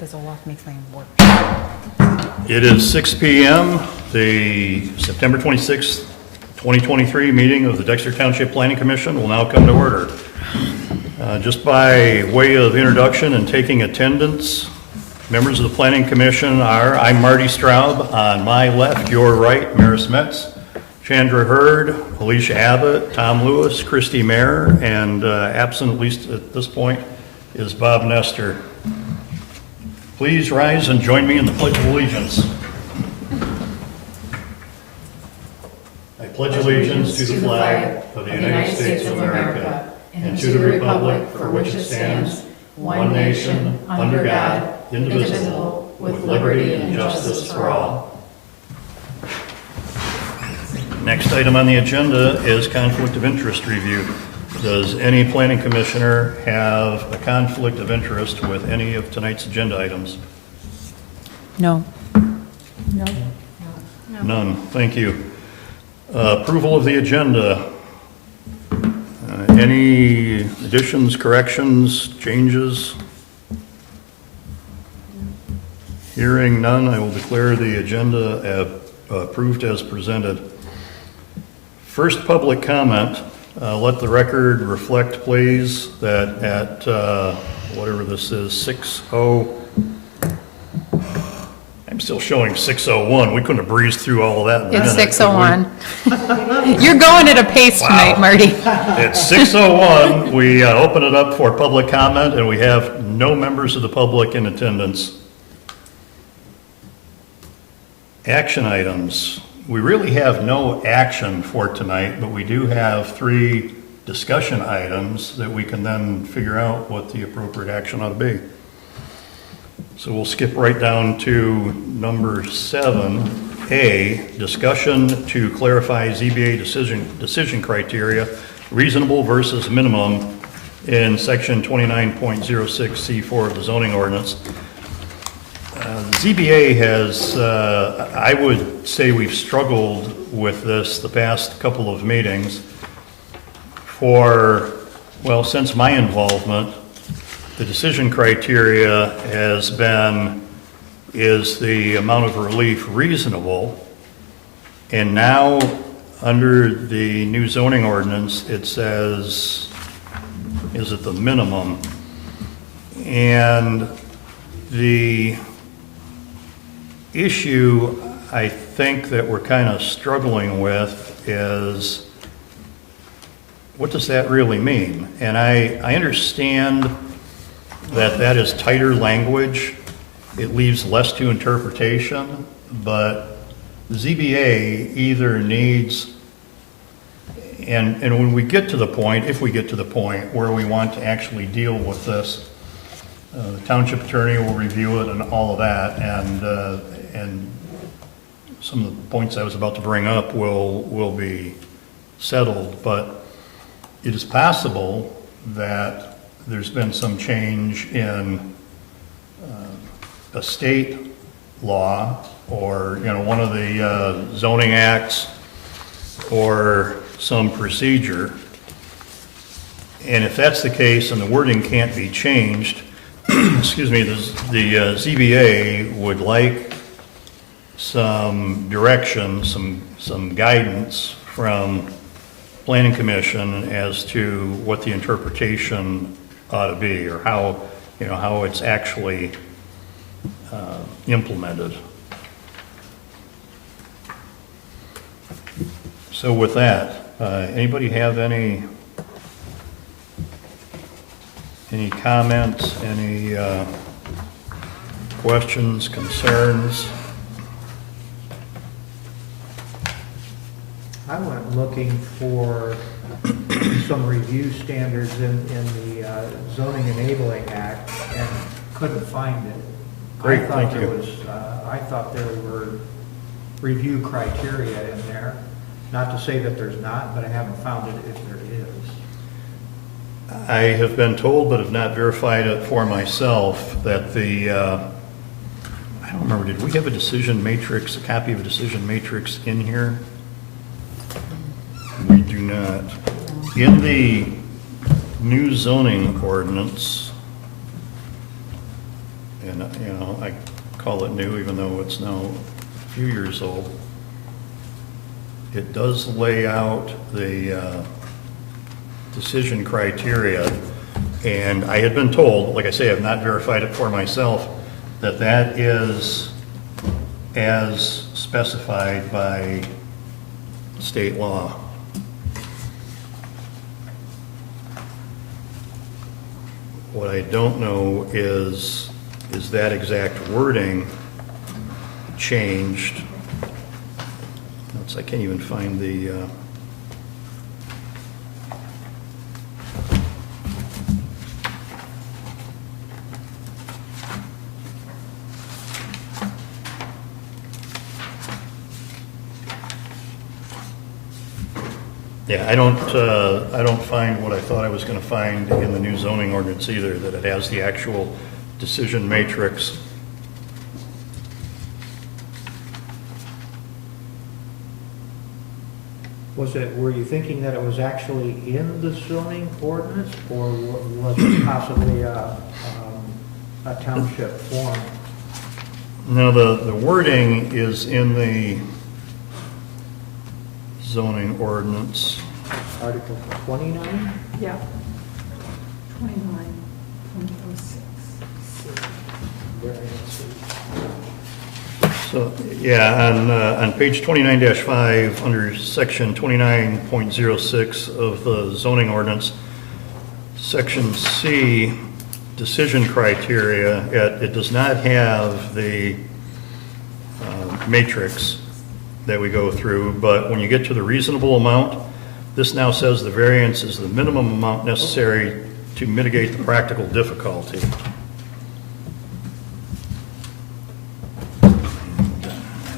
Does Olaf make my work? It is 6 p.m. The September 26th, 2023 meeting of the Dexter Township Planning Commission will now come to order. Just by way of introduction and taking attendance, members of the Planning Commission are, I'm Marty Straub. On my left, your right, Maris Metz, Chandra Hurd, Alicia Abbott, Tom Lewis, Christy Mayer, and absent, at least at this point, is Bob Nestor. Please rise and join me in the Pledge of Allegiance. I pledge allegiance to the flag of the United States of America and to the republic for which it stands, one nation, under God, indivisible, with liberty and justice for all. Next item on the agenda is conflict of interest review. Does any planning commissioner have a conflict of interest with any of tonight's agenda items? No. No. None, thank you. Approval of the agenda. Any additions, corrections, changes? Hearing none, I will declare the agenda approved as presented. First public comment. Let the record reflect, please, that at whatever this is, 6:00, I'm still showing 6:01. We couldn't have breezed through all of that in a It's minute, 6:01. You're going at a pace tonight, Marty. At 6:01, we open it up for public comment, and we have no members of the public in attendance. Action items. We really have no action for tonight, but we do have 3 discussion items that we can then figure out what the appropriate action ought to be. So we'll skip right down to number 7A, discussion to clarify ZBA decision criteria, reasonable versus minimum in section 29.06C4 of the zoning ordinance. The ZBA has, I would say we've struggled with this the past couple of meetings for, well, since my involvement. The decision criteria has been, is the amount of relief reasonable? And now, under the new zoning ordinance, it says, is it the minimum? And the issue I think that we're kind of struggling with is, what does that really mean? And I understand that that is tighter language. It leaves less to interpretation, but the ZBA either needs, and when we get to the point, if we get to the point where we want to actually deal with this, the township attorney will review it and all of that, and some of the points I was about to bring up will be settled, but it is possible that there's been some change in a state law or, one of the zoning acts or some procedure. And if that's the case and the wording can't be changed, excuse me, the ZBA would like some direction, some guidance from Planning Commission as to what the interpretation ought to be, or how it's actually implemented. So with that, anybody have any comments, any questions, concerns? I went looking for some review standards in the Zoning Enabling Act and couldn't find it. Great, thank you. I thought there were review criteria in there. Not to say that there's not, but I haven't found it if there is. I have been told, but have not verified it for myself, that the, I don't remember, did we have a decision matrix, a copy of a decision matrix in here? We do not. In the new zoning ordinance, and, I call it new even though it's now a few years old. It does lay out the decision criteria, and I had been told, like I say, I've not verified it for myself, that that is as specified by state law. What I don't know is that exact wording changed? I can't even find the, yeah, I don't find what I thought I was going to find in the new zoning ordinance either, that it has the actual decision matrix. Were you thinking that it was actually in the zoning ordinance, or was it possibly a township form? No, the wording is in the zoning ordinance. Article 29? Yeah. 29.06. Variances. So, yeah, on page 29-5, under section 29.06 of the zoning ordinance, section C, decision criteria, it does not have the matrix that we go through, but when you get to the reasonable amount, this now says the variance is the minimum amount necessary to mitigate the practical difficulty.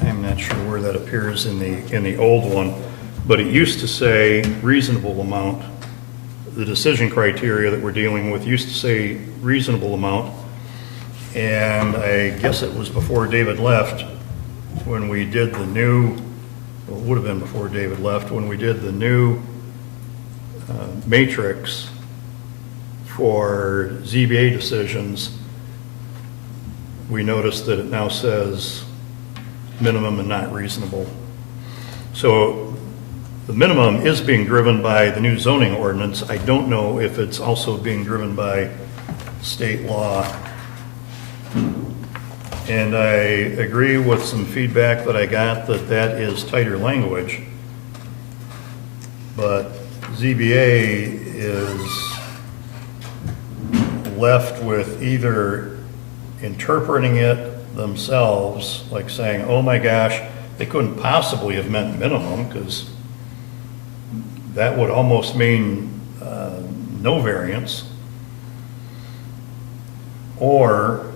I'm not sure where that appears in the old one, but it used to say reasonable amount. The decision criteria that we're dealing with used to say reasonable amount, and I guess it was before David left when we did the new, well, it would have been before David left, when we did the new matrix for ZBA decisions, we noticed that it now says minimum and not reasonable. So the minimum is being driven by the new zoning ordinance. I don't know if it's also being driven by state law. And I agree with some feedback that I got that is tighter language. But ZBA is left with either interpreting it themselves, like saying, oh my gosh, they couldn't possibly have meant minimum, because that would almost mean no variance. Or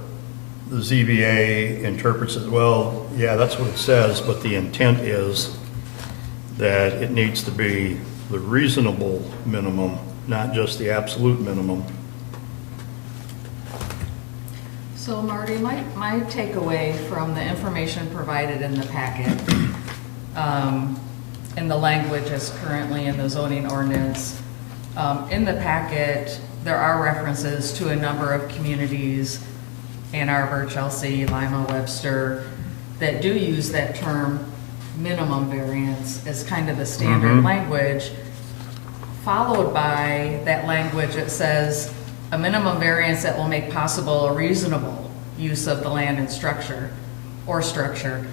the ZBA interprets it, well, yeah, that's what it says, but the intent is that it needs to be the reasonable minimum, not just the absolute minimum. So Marty, my takeaway from the information provided in the packet, in the language as currently in the zoning ordinance, in the packet, there are references to a number of communities, Ann Arbor, Chelsea, Lima, Webster, that do use that term minimum variance as kind of the standard language, followed by that language that says a minimum variance that will make possible a reasonable use of the land and structure, or structure.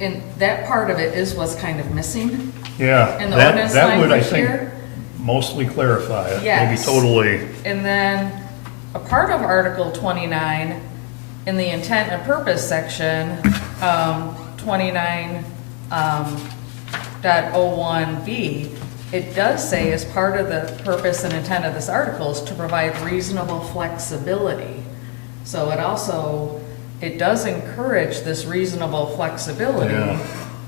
And that part of it is what's kind of missing. Yeah, And the that ordinance would, I language think, here? mostly clarify it. Yes. Maybe totally. And then a part of Article 29 in the intent and purpose section, 29.01B, it does say as part of the purpose and intent of this article is to provide reasonable flexibility. So it does encourage this reasonable flexibility, Yeah.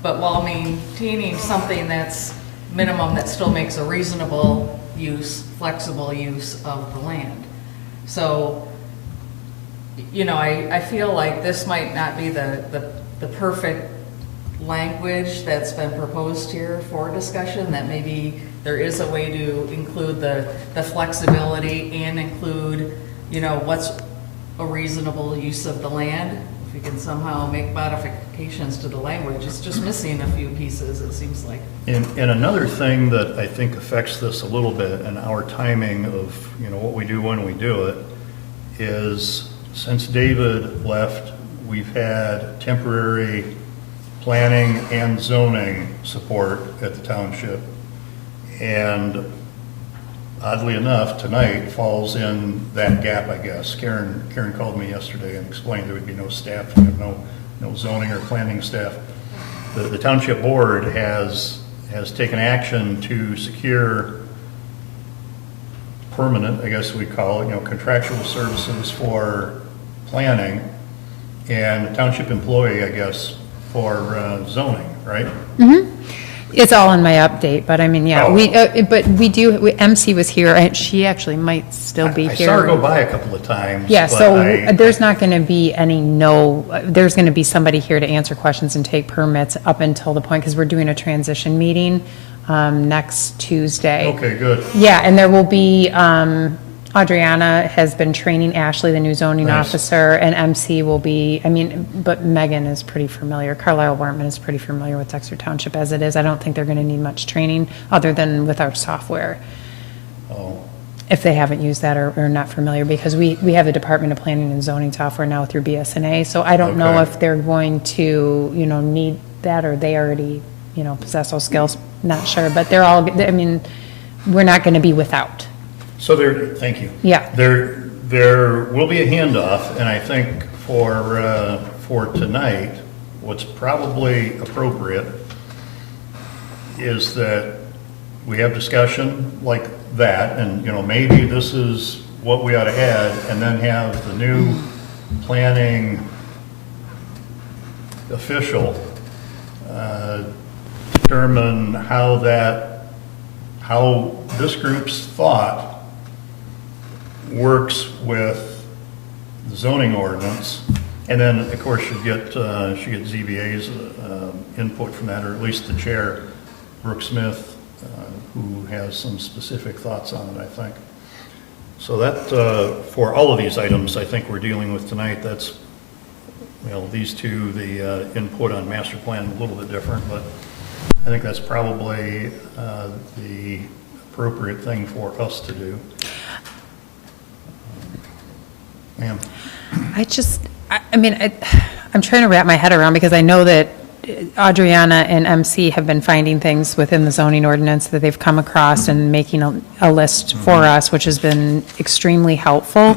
but while maintaining something that's minimum that still makes a reasonable use, flexible use of the land. So, I feel like this might not be the perfect language that's been proposed here for discussion, that maybe there is a way to include the flexibility and include, a reasonable use of the land. If we can somehow make modifications to the language, it's just missing a few pieces, it seems like. And another thing that I think affects this a little bit and our timing of, what we do when we do it is since David left, we've had temporary planning and zoning support at the township. And oddly enough, tonight falls in that gap, I guess. Karen called me yesterday and explained there would be no staff, we have no zoning or planning staff. The township board has taken action to secure permanent, I guess we call it, contractual services for planning and a township employee, I guess, for zoning, right? It's all in my update, but I mean, yeah, Oh. but MC was here, and she actually might still be I here. saw her go by a couple of times. Yeah, but so I- there's not going to be there's going to be somebody here to answer questions and take permits up until the point, because we're doing a transition meeting next Tuesday. Okay, good. Yeah, and there will be, Adriana has been training Ashley, the new zoning Nice. officer, and MC will be, but Megan is pretty familiar. Carlisle Wortman is pretty familiar with Dexter Township as it is. I don't think they're going to need much training other than with our software, Oh, if they haven't used that or are not familiar, because we have the Department of Planning and Zoning software now through BSNA, so I don't know Okay. if they're going to, need that, or they already, possess those skills, not sure, but they're all, we're not going to be without. so thank you. Yeah. There will be a handoff, and I think for tonight, what's probably appropriate is that we have discussion like that, and, maybe this is what we ought to add, and then have the new planning official determine how this group's thought works with the zoning ordinance, and then, of course, should get ZBA's input from that, or at least the chair, Brooke Smith, who has some specific thoughts on it, I think. So that, for all of these items I think we're dealing with tonight, that's, these two, the input on master plan, a little bit different, but I think that's probably the appropriate thing for us to do. Ma'am? I'm trying to wrap my head around, because I know that Adriana and MC have been finding things within the zoning ordinance that they've come across and making a list for us, which has been extremely helpful.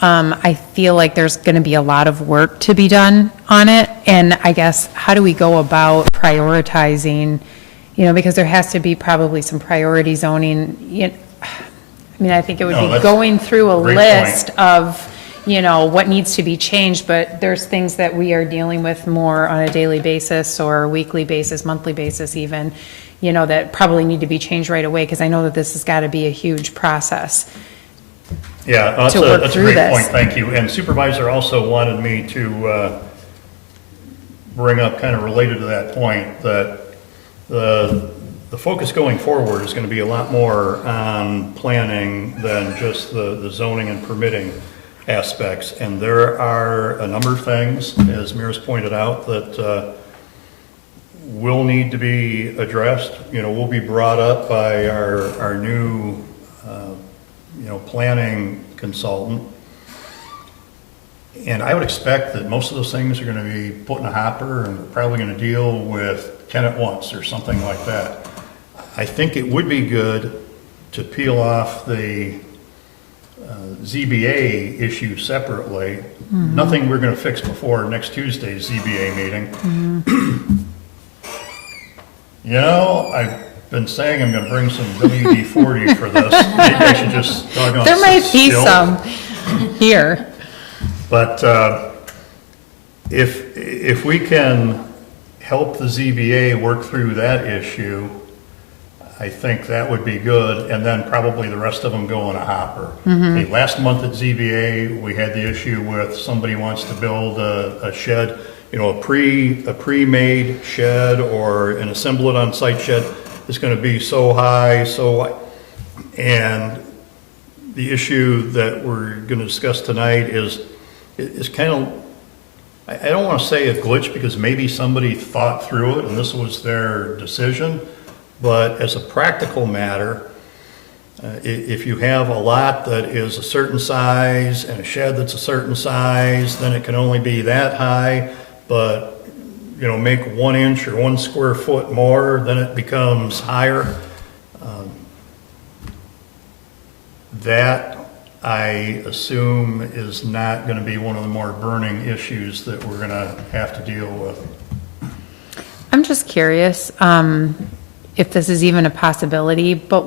I feel like there's going to be a lot of work to be done on it, and I guess, how do we go about prioritizing, because there has to be probably some priority zoning. I think it would No, be that's going through a great list point. of, what needs to be changed, but there's things that we are dealing with more on a daily basis or weekly basis, monthly basis even, that probably need to be changed right away, because I know that this has got to be a huge process. Yeah, that's To work a through great this. point, thank you. And Supervisor also wanted me to bring up, kind of related to that point, that the focus going forward is going to be a lot more on planning than just the zoning and permitting aspects. And there are a number of things, as Mayor's pointed out, that will need to be addressed. Will be brought up by our new planning consultant. And I would expect that most of those things are going to be put in a hopper, and we're probably going to deal with 10 at once or something like that. I think it would be good to peel off the ZBA issue separately. Nothing we're going to fix before next Tuesday's ZBA meeting. I've been saying I'm going to bring some WD-40 for this. Maybe I should just doggone There might be still. some here. But if we can help the ZBA work through that issue, I think that would be good, and then probably the rest of them go in a hopper. Hey, last month at ZBA, we had the issue with somebody wants to build a shed, a pre-made shed or an assemble it on-site shed is going to be so high, and the issue that we're going to discuss tonight is is kind of, I don't want to say a glitch because maybe somebody thought through it and this was their decision, but as a practical matter, if you have a lot that is a certain size and a shed that's a certain size, then it can only be that high, but, you know, make 1 inch or 1 square foot more, then it becomes higher. That, I assume, is not going to be one of the more burning issues that we're going to have to deal with. I'm just curious if this is even a possibility, but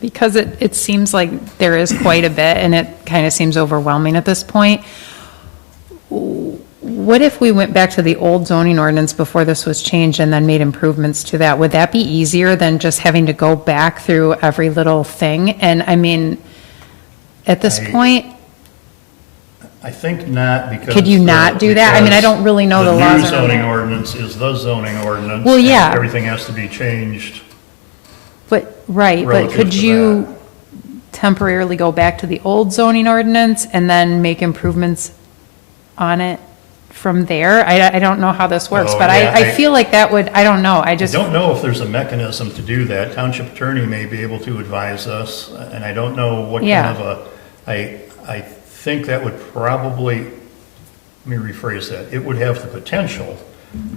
because it seems like there is quite a bit and it kind of seems overwhelming at this point. What if we went back to the old zoning ordinance before this was changed and then made improvements to that? Would that be easier than just having to go back through every little thing? And I mean, at this point, I think not, because. Could you not do that? I mean, I don't really know the laws The new around zoning that. ordinance is the zoning ordinance. Well, and yeah. Everything has to be changed. but, right, but Relative could to you temporarily go back to the old zoning ordinance and then make improvements on it from there? I don't know how this works, Oh, but yeah, I feel like that would, I don't know, I I just, don't know if there's a mechanism to do that. Township attorney may be able to advise us, and I don't know what Yeah. kind of I think that would probably, let me rephrase that, it would have the potential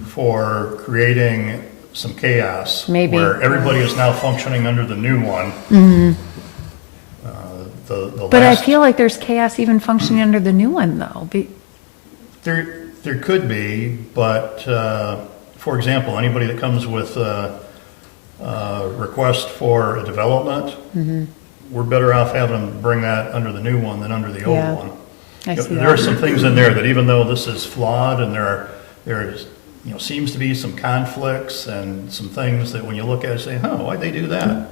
for creating some chaos. Maybe. Where everybody is now functioning under the new one. The but I last, feel like there's chaos even functioning under the new one, though. there could be, but, for example, anybody that comes with a request for a development, we're better off having them bring that under the new one than under the old Yeah, one. I see There are that. some things in there that even though this is flawed and there's, you know, seems to be some conflicts and some things that when you look at it, say, oh, why'd they do that?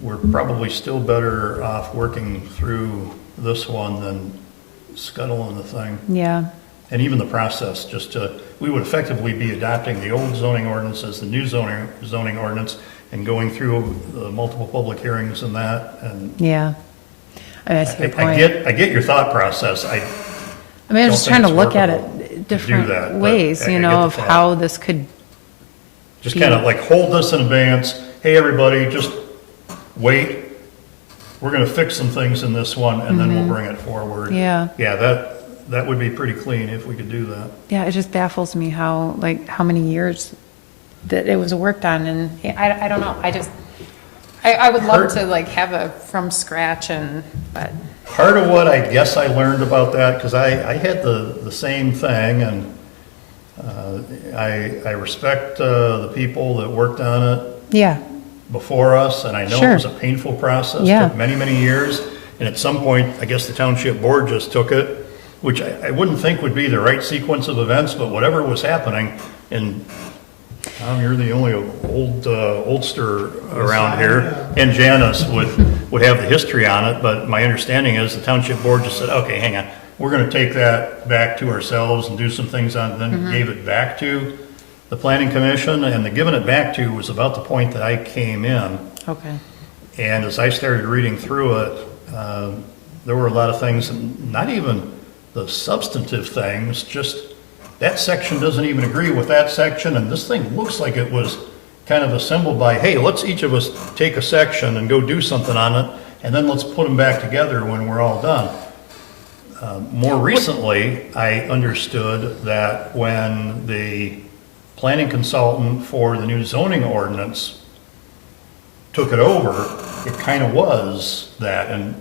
We're probably still better off working through this one than scuttling the thing. Yeah, And even the process, we would effectively be adopting the old zoning ordinance as the new zoning ordinance and going through the multiple public hearings and that, and yeah. I see your I point. get your thought process. I mean, I'm don't just think trying to it's look at workable to do it different that, but ways, I you get know, the of thought. how this could, Just kind of like hold this in advance. Hey, everybody, just wait. We're going to fix some things in this one and then we'll bring it forward. Mm-hmm. Yeah. Yeah, that would be pretty clean if we could do that. yeah, it just baffles me how, like, how many years that it was worked on, and I don't know, I would love to, like, have a from scratch but, Part of what I guess I learned about that, because I had the same thing, and I respect the people that worked on it yeah, before us, and I know Sure. it was a painful process. Yeah. Took many, many years, and at some point, I guess the township board just took it, which I wouldn't think would be the right sequence of events, but whatever was happening, and Tom, you're the only oldster around here, and Janice would have the history on it, but my understanding is the township board just said, okay, hang on, we're gonna take that back to ourselves and do some things on it, then gave it back to the planning commission, and the giving it back to was about the point that I came in. okay, And as I started reading through it, there were a lot of things, not even the substantive things, just that section doesn't even agree with that section, and this thing looks like it was kind of assembled by, hey, let's each of us take a section and go do something on it, and then let's put them back together when we're all done. More recently, I understood that when the planning consultant for the new zoning ordinance took it over, it kind of was that, and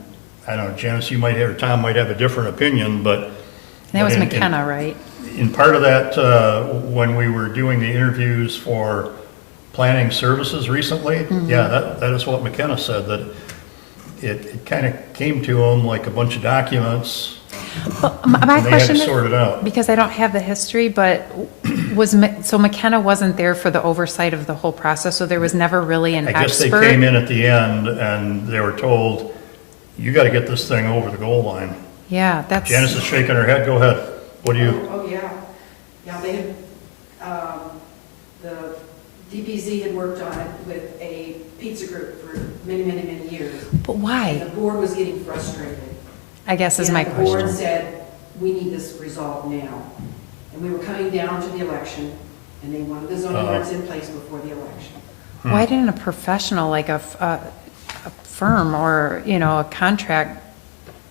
I don't know, Janice, you might have, or Tom might have a different opinion, but. that was in- McKenna, right? In part of that, when we were doing the interviews for planning services recently, yeah, that is what McKenna said, that it kind of came to them like a bunch of documents, But my and they had question to is, sort it out. because I don't have the history, but so McKenna wasn't there for the oversight of the whole process, so there was never really an I guess they expert? came in at the end and they were told, you got to get this thing over the goal line. Yeah, that's. Janice is shaking her head, go ahead. What do you, Oh, yeah. Yeah, they had, the DPZ had worked on it with a pizza group for many, many, many years. But And why? the board was getting frustrated. I guess is my And the board question. said, we need this resolved now. And we were coming down to the election, and they wanted the zoning ordinance in place before the election. Why didn't a professional, like a firm or, you know, a contract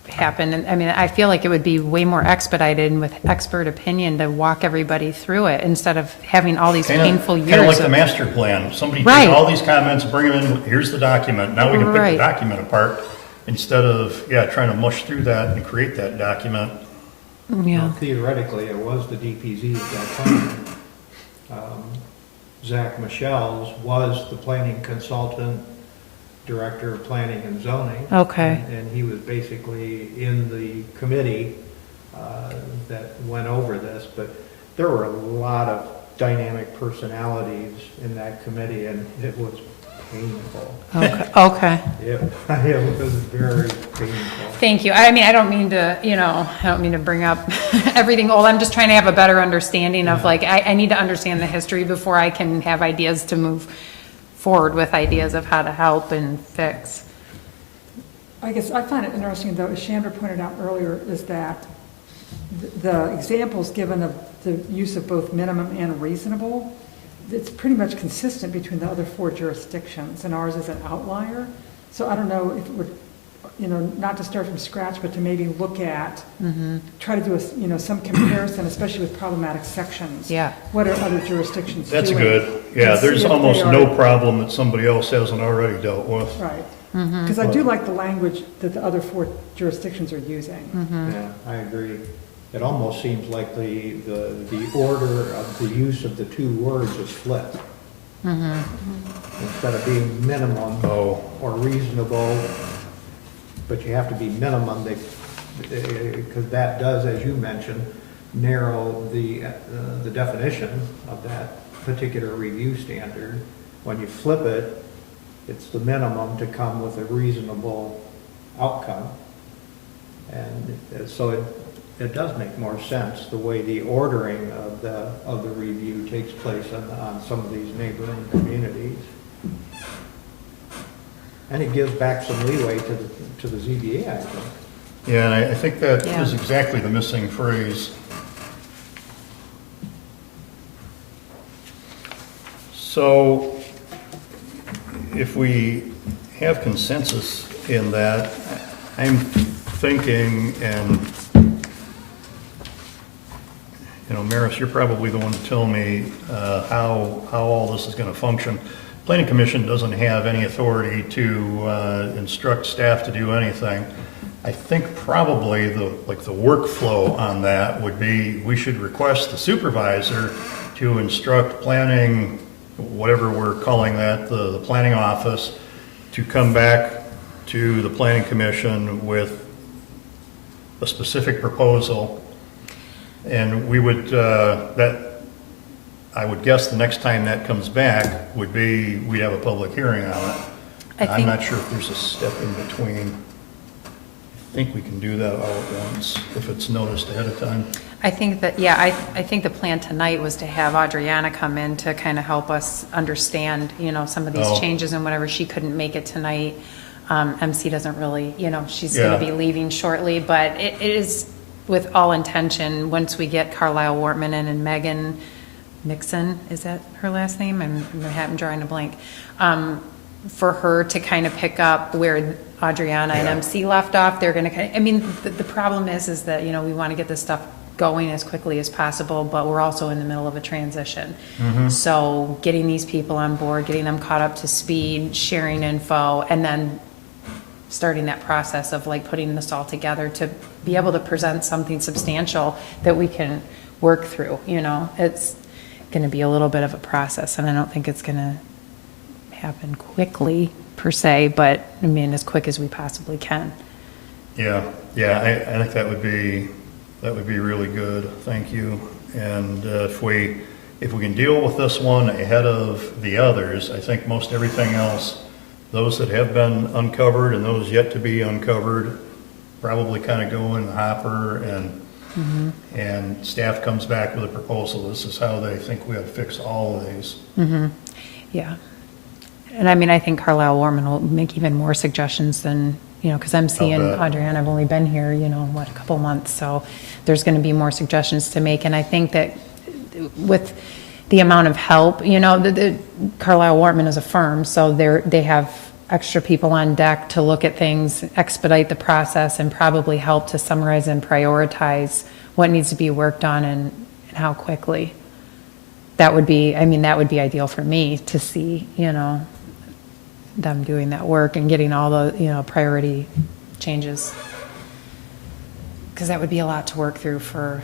happen? And I mean, I feel like it would be way more expedited and with expert opinion to walk everybody through it instead of having all these painful years. Kind of like the of- master plan. Somebody Right. take all these comments, bring them in, here's the document. Now we can pick Right. the document apart instead of, trying to mush through that and create that document. Yeah, Well, theoretically, it was the DPZ at that time. Zach Michelle's was the planning consultant, director of planning and zoning. Okay. And he was basically in the committee that went over this, but there were a lot of dynamic personalities in that committee, and it was painful. okay. It was very painful. Thank you. I mean, I don't mean to, you know, I don't mean to bring up everything old. I'm just trying to have a better understanding of, like, I need to understand the history before I can have ideas to move forward with ideas of how to help and fix. I guess I find it interesting, though, as Chandra pointed out earlier, is that the examples given of the use of both minimum and reasonable, it's pretty much consistent between the other 4 jurisdictions, and ours is an outlier. So I don't know if it would, you know, not to start from scratch, but to maybe look at, try to do a, you know, some comparison, especially with problematic sections. Yeah. What are other jurisdictions doing? That's good. Yeah, And see there's if they almost are- no problem that somebody else hasn't already dealt with. Right. Because I do like the language that the other 4 jurisdictions are using. Yeah, I agree. It almost seems like the order of the use of the 2 words is flipped. Instead of being minimum Oh. or reasonable, but you have to be minimum, because that does, as you mentioned, narrow the definition of that particular review standard. When you flip it, it's the minimum to come with a reasonable outcome. And so it does make more sense, the way the ordering of the review takes place on some of these neighboring communities. And it gives back some leeway to the ZBA, I think. Yeah, and I think that Yeah. is exactly the missing phrase. So if we have consensus in that, I'm thinking, and, you know, Maris, you're probably the one to tell me how all this is going to function. Planning Commission doesn't have any authority to instruct staff to do anything. I think probably the workflow on that would be, we should request the supervisor to instruct planning, whatever we're calling that, the planning office, to come back to the Planning Commission with a specific proposal. And we would, I would guess the next time that comes back would be, we'd have a public hearing on it. I I'm think- not sure if there's a step in between. I think we can do that all at once if it's noticed ahead of time. I think that, yeah, I think the plan tonight was to have Adriana come in to kind of help us understand, you know, some of these Oh. changes and whatever. She couldn't make it tonight. MC doesn't really, you know, she's going to Yeah. be leaving shortly, but it is with all intention, once we get Carlisle Wortman in and Megan Nixon, is that her last name? I'm drawing a blank. For her to kind of pick up where Adriana and Yeah. MC left off, they're going to, I mean, the problem is that, you know, we want to get this stuff going as quickly as possible, but we're also in the middle of a transition. So getting these people on board, getting them caught up to speed, sharing info, and then starting that process of like putting this all together to be able to present something substantial that we can work through, you know, it's going to be a little bit of a process, and I don't think it's going to happen quickly per se, but I mean, as quick as we possibly can. Yeah, I think that would be really good, thank you. And if we can deal with this one ahead of the others, I think most everything else, those that have been uncovered and those yet to be uncovered, probably kind of go in the hopper, and staff comes back with a proposal. This is how they think we ought to fix all of these. Yeah. And I mean, I think Carlisle Warman will make even more suggestions than because MC and bet. Adriana have only been here, a couple months, so there's going to be more suggestions to make, and I think that with the amount of help, the Carlisle Wortman is a firm, so they have extra people on deck to look at things, expedite the process, and probably help to summarize and prioritize what needs to be worked on and how quickly. That would be ideal for me to see, them doing that work and getting all the, priority changes. Because that would be a lot to work through for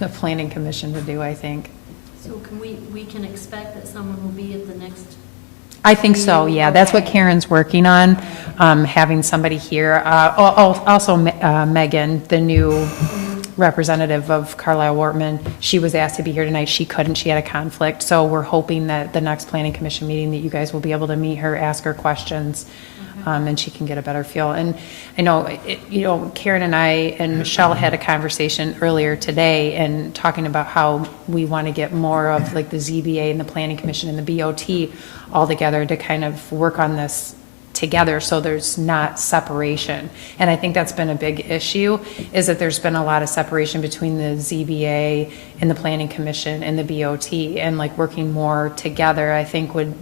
the planning commission to do, I think. So can we can expect that someone will be at the next? I think so, yeah. That's what Karen's working on, having somebody here. Also, Megan, the new representative of Carlisle Wortman, she was asked to be here tonight. She couldn't. She had a conflict. So we're hoping that the next planning commission meeting that you guys will be able to meet her, ask her questions, and she can get a better feel. And I know, Karen and I and Michelle had a conversation earlier today and talking about how we want to get more of like the ZBA and the planning commission and the BOT all together to kind of work on this together so there's not separation. And I think that's been a big issue, is that there's been a lot of separation between the ZBA and the planning commission and the BOT, and like working more together I think would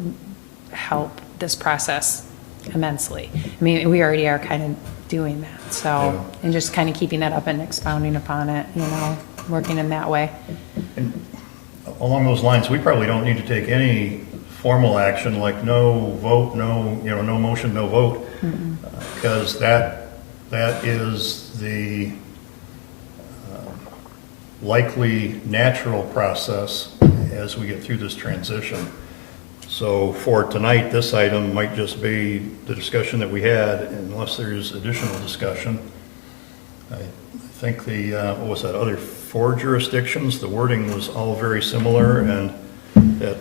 help this process immensely. I mean, we already are kind of doing that, so, Yeah. and just kind of keeping that up and expounding upon it, working in that way. Along those lines, we probably don't need to take any formal action, like no vote, no motion, no vote, because that is the likely natural process as we get through this transition. So for tonight, this item might just be the discussion that we had, unless there's additional discussion. I think what was that, other 4 jurisdictions, the wording was all very similar, and that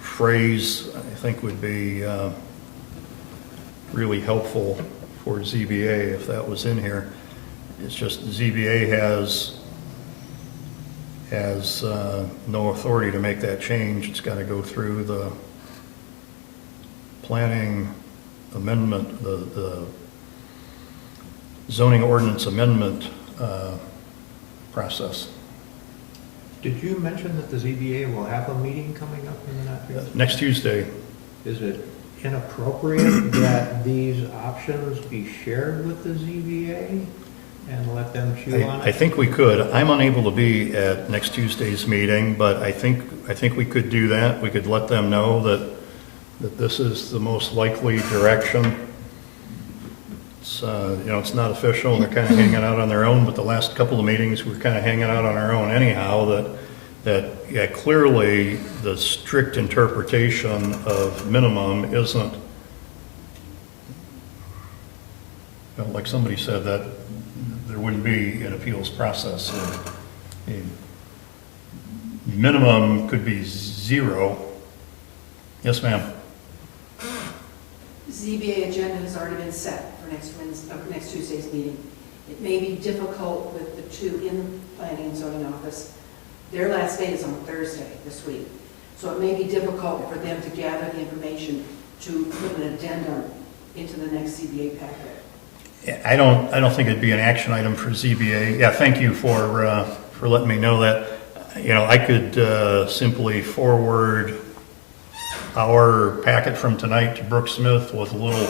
phrase, I think, would be really helpful for ZBA if that was in here. It's just ZBA has no authority to make that change. It's got to go through the planning amendment, the zoning ordinance amendment process. Did you mention that the ZBA will have a meeting coming up in the not too distant? Next Tuesday, Is it inappropriate that these options be shared with the ZBA and let them chew on I it? think we could. I'm unable to be at next Tuesday's meeting, but I think we could do that. We could let them know that this is the most likely direction. It's, it's not official, and they're kind of hanging out on their own, but the last couple of meetings, we're kind of hanging out on our own anyhow, that clearly the strict interpretation of minimum isn't, like somebody said, that there wouldn't be an appeals process. A minimum could be 0. Yes, ma'am. ZBA agenda has already been set for next Tuesday's meeting. It may be difficult with the 2 in the planning and zoning office. Their last day is on Thursday this week. So it may be difficult for them to gather the information to put an addendum into the next ZBA packet. I don't think it'd be an action item for ZBA. Yeah, thank you for letting me know that. I could simply forward our packet from tonight to Brooke Smith with a little,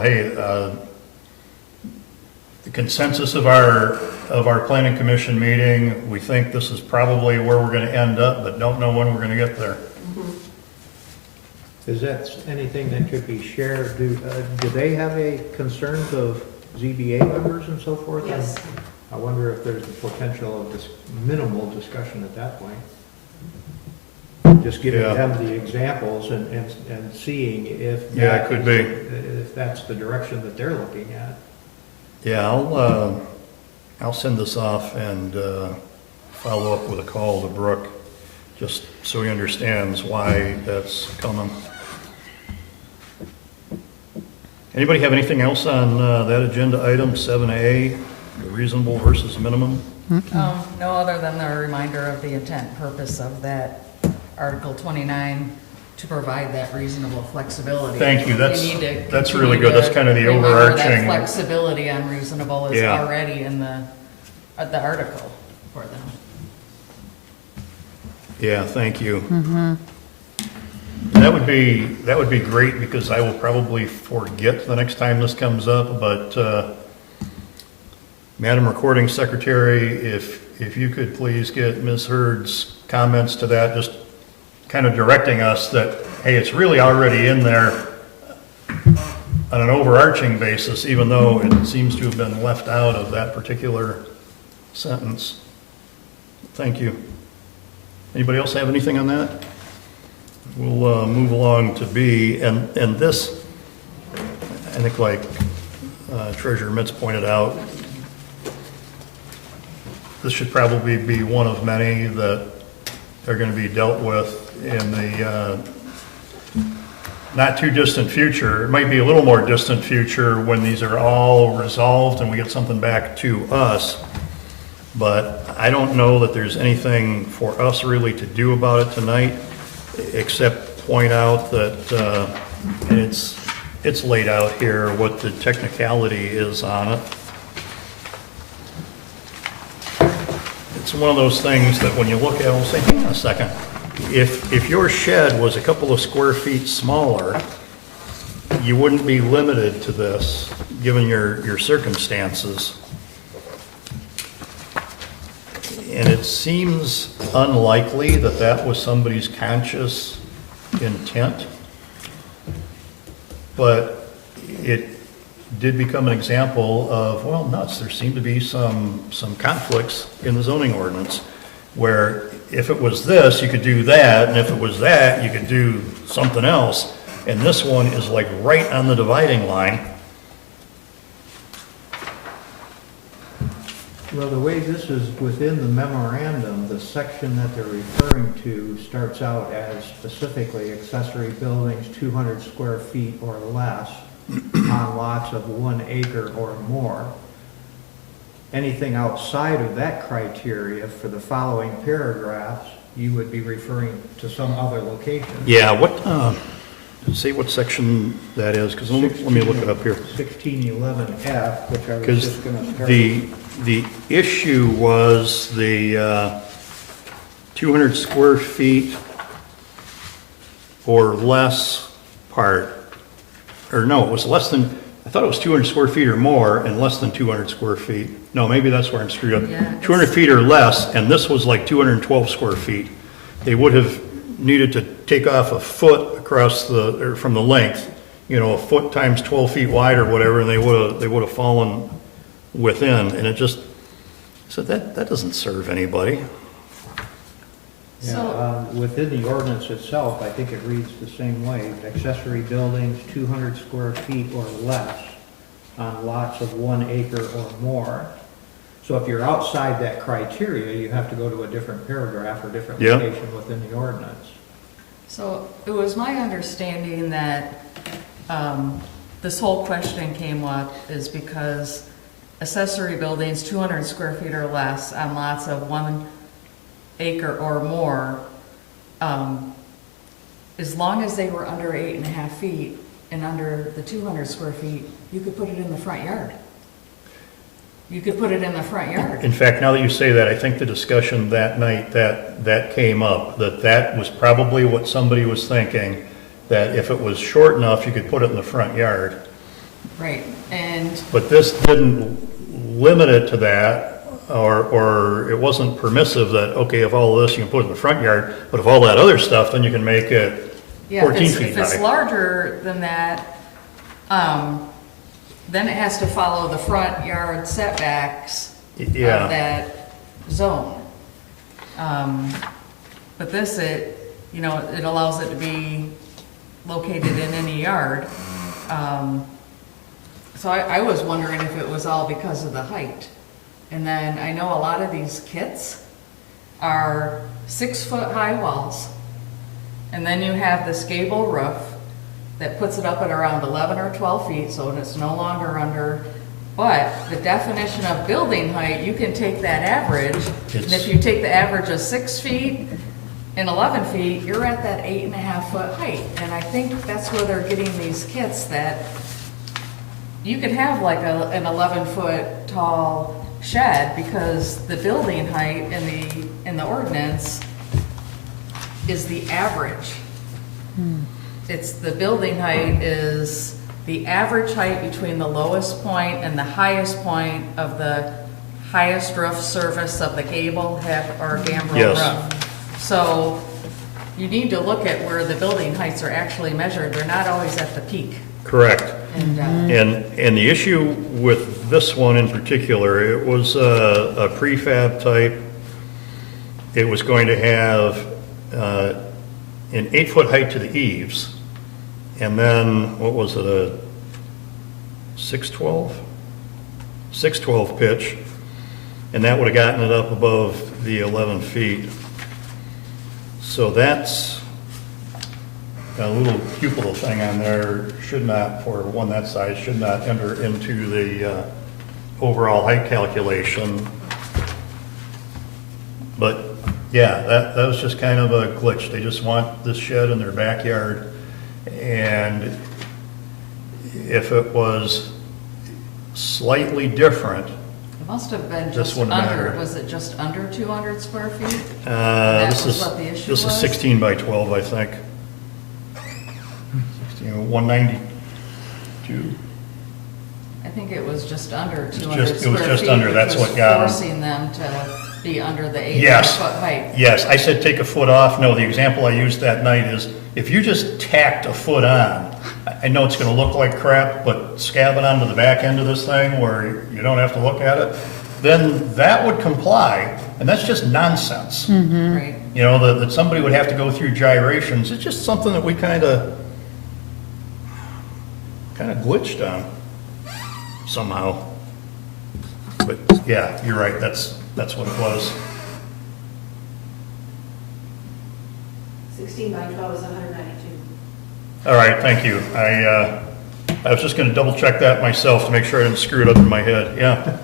hey, the consensus of our planning commission meeting, we think this is probably where we're going to end up, but don't know when we're going to get there. Is that anything that could be shared? Do they have a concerns of ZBA members and so forth? Yes. I wonder if there's the potential of this minimal discussion at that point. Just giving Yeah. them the examples and seeing if. Yeah, it could be. If that's the direction that they're looking at. Yeah, I'll send this off and follow up with a call to Brooke, just so he understands why that's coming. Anybody have anything else on that agenda item, 7A, the reasonable versus minimum? No other than the reminder of the intent and purpose of that Article 29 to provide that reasonable flexibility. Thank you. That's- We need to that's really good. continue That's kind of the remember overarching- That flexibility on reasonable is Yeah. already in the article for them. Yeah, thank you. That would be great, because I will probably forget the next time this comes up, but, Madam Recording Secretary, if you could please get Ms. Hurd's comments to that, just kind of directing us that, hey, it's really already in there on an overarching basis, even though it seems to have been left out of that particular sentence. Thank you. Anybody else have anything on that? We'll move along to B, and this, I think like Treasurer Mitz pointed out, this should probably be one of many that are going to be dealt with in the not too distant future. It might be a little more distant future when these are all resolved and we get something back to us. But I don't know that there's anything for us really to do about it tonight, except point out that, and it's laid out here, what the technicality is on it. It's one of those things that when you look at it, we'll say, hang on a second. If your shed was a couple of square feet smaller, you wouldn't be limited to this, given your circumstances. And it seems unlikely that that was somebody's conscious intent. But it did become an example of, well, nuts, there seem to be some conflicts in the zoning ordinance, where if it was this, you could do that, and if it was that, you could do something else. And this one is like right on the dividing line. Well, the way this is within the memorandum, the section that they're referring to starts out as specifically accessory buildings 200 square feet or less on lots of 1 acre or more. Anything outside of that criteria for the following paragraphs, you would be referring to some other location. Yeah, see what section that is, because let me look it up here. 1611F, which I was Because just going to start. the issue was the 200 square feet or less part, or no, it was less than, I thought it was 200 square feet or more and less than 200 square feet. No, maybe that's where I'm screwed up. Yeah, 200 feet or less, and this was like 212 square feet. They would have needed to take off a foot across or from the length, a foot times 12 feet wide or whatever, and they would have fallen within, and it just, so that doesn't serve anybody. Yeah, within the ordinance itself, I think it reads the same way. Accessory buildings 200 square feet or less on lots of 1 acre or more. So if you're outside that criteria, you have to go to a different paragraph or different Yeah. location within the ordinance. So it was my understanding that this whole question came up is because accessory buildings 200 square feet or less on lots of 1 acre or more, as long as they were under 8.5 feet and under the 200 square feet, you could put it in the front yard. You could put it in the front yard. In fact, now that you say that, I think the discussion that night that came up, that was probably what somebody was thinking, that if it was short enough, you could put it in the front yard. Right, and But this didn't limit it to that, or it wasn't permissive that, okay, if all of this, you can put it in the front yard, but if all that other stuff, then you can make it yeah, 14 feet if it's high. larger than that, then it has to follow the front yard setbacks of Yeah, that zone. But this, it allows it to be located in any yard. So I was wondering if it was all because of the height. And then I know a lot of these kits are 6-foot-high walls. And then you have this gable roof that puts it up at around 11 or 12 feet, so it's no longer under. But the definition of building height, you can take that average, and if you take the average of 6 feet in 11 feet, you're at that 8.5-foot height. And I think that's where they're getting these kits, that you could have like an 11-foot tall shed, because the building height in the ordinance is the average. It's the building height is the average height between the lowest point and the highest point of the highest roof surface of the gable, hip, or gambrel Yes. roof. So you need to look at where the building heights are actually measured. They're not always at the peak. Correct. And, And the issue with this one in particular, it was a prefab type. It was going to have an 8-foot height to the eaves, and then, what was it, a 612? 612 pitch, and that would have gotten it up above the 11 feet. So that's a little cupola thing on there should not, for one that size, should not enter into the overall height calculation. But, yeah, that was just kind of a glitch. They just want this shed in their backyard, and if it was slightly different, it must have been This just wouldn't under, matter. was it just under 200 square feet? That this was is, what the issue this is was? 16 by 12, I think. 192. I think it was just under 200 just- square feet. it was just under, which that's was what got 'em. Forcing them to be under the 8 Yes. foot height. Yes, I said take a foot off. No, the example I used that night is, if you just tacked a foot on, I know it's gonna look like crap, but scab it onto the back end of this thing where you don't have to look at it, then that would comply, and that's just nonsense. Right. You know, that somebody would have to go through gyrations. It's just something that we kind of glitched on somehow. But yeah, you're right, that's what it was. 16 by 12 is 192. All right, thank you. I was just going to double check that myself to make sure I didn't screw it up in my head, yeah.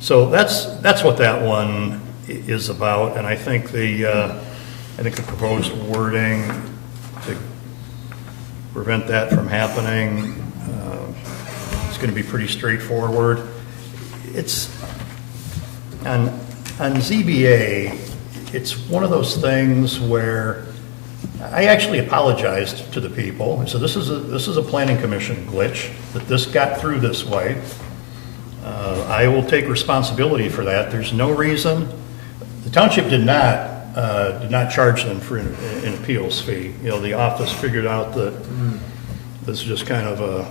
So that's what that one is about, and I think the proposed wording to prevent that from happening, it's going to be pretty straightforward. It's, on ZBA, it's one of those things where I actually apologized to the people. I said, this is a planning commission glitch, that this got through this way. I will take responsibility for that. There's no reason, the township did not charge them for an appeals fee. You know, the office figured out that this is just kind of a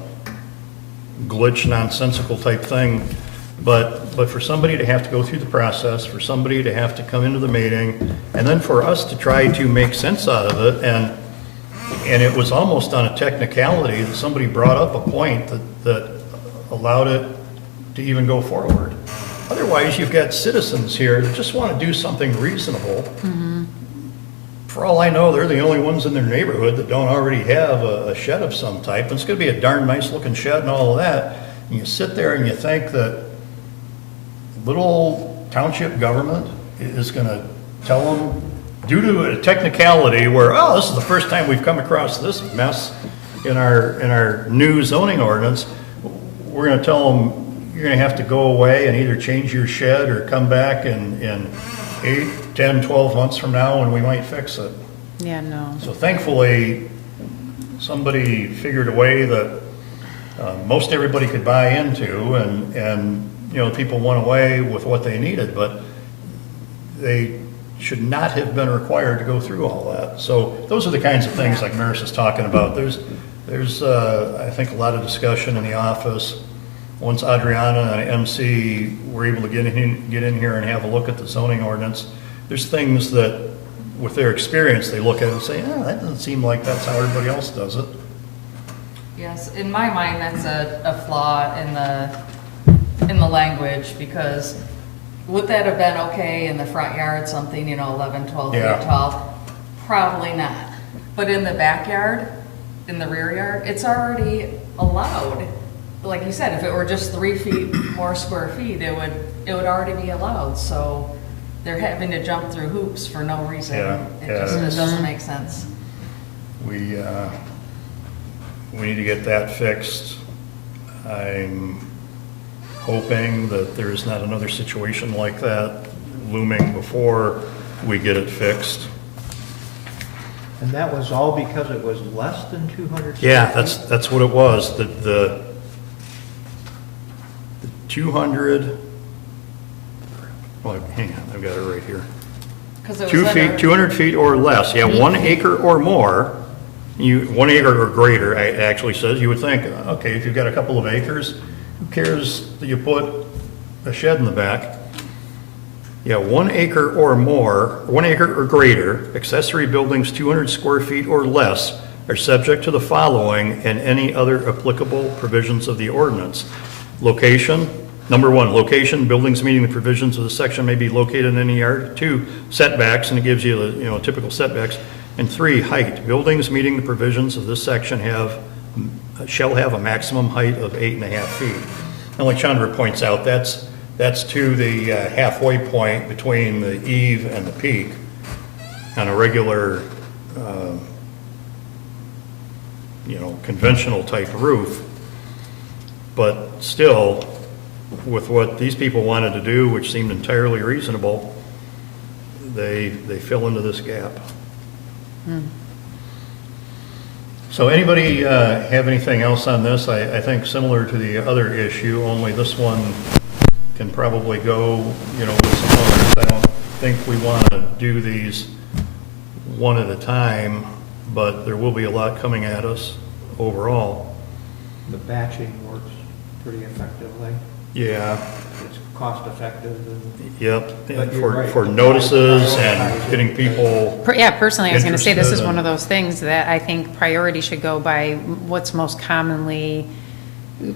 glitch, nonsensical type thing. But for somebody to have to go through the process, for somebody to have to come into the meeting, and then for us to try to make sense out of it, and it was almost on a technicality that somebody brought up a point that allowed it to even go forward. Otherwise, you've got citizens here that just want to do something reasonable. For all I know, they're the only ones in their neighborhood that don't already have a shed of some type. And it's going to be a darn nice looking shed and all of that. And you sit there and you think that little township government is going to tell them, due to a technicality where, oh, this is the first time we've come across this mess in our new zoning ordinance, we're going to tell them, you're going to have to go away and either change your shed or come back in 8, 10, 12 months from now and we might fix it. Yeah, no. So thankfully, somebody figured a way that most everybody could buy into, and you know, people went away with what they needed, but they should not have been required to go through all that. So those are the kinds of things like Maris is talking about. There's I think a lot of discussion in the office. Once Adriana and MC were able to get in here and have a look at the zoning ordinance, there's things that, with their experience, they look at it and say, oh, that doesn't seem like that's how everybody else does it. Yes, in my mind, that's a flaw in the language, because would that have been okay in the front yard, something, 11, 12 feet Yeah. tall? Probably not. But in the backyard, in the rear yard, it's already allowed. Like you said, if it were just 3 feet more square feet, it would already be allowed. So they're having to jump through hoops for no reason. Yeah, It yeah. just, it doesn't make sense. We need to get that fixed. I'm hoping that there is not another situation like that looming before we get it fixed. And that was all because it was less than 200 square Yeah, feet? that's what it was. The 200, well, hang on, I've got it right here. 'Cause it was 2 feet, under- 200 feet or less, yeah, 1 acre or more, 1 acre or greater, it actually says, you would think, okay, if you've got a couple of acres, who cares that you put a shed in the back? Yeah, 1 acre or more, 1 acre or greater, accessory buildings 200 square feet or less are subject to the following and any other applicable provisions of the ordinance. Location, number 1, location, buildings meeting the provisions of the section may be located in any yard. 2, setbacks, and it gives you the, typical setbacks. And 3, height, buildings meeting the provisions of this section shall have a maximum height of 8.5 feet. And like Chandra points out, that's to the halfway point between the eave and the peak on a regular, conventional type roof. But still, with what these people wanted to do, which seemed entirely reasonable, they fill into this gap. So anybody have anything else on this? I think similar to the other issue, only this one can probably go, with some others. I don't think we want to do these one at a time, but there will be a lot coming at us overall. The batching works pretty effectively. Yeah, It's cost effective and yep, But and you're right. for notices and getting people, Yeah, personally, I was going to say, this is Interested one in- of those things that I think priority should go by what's most commonly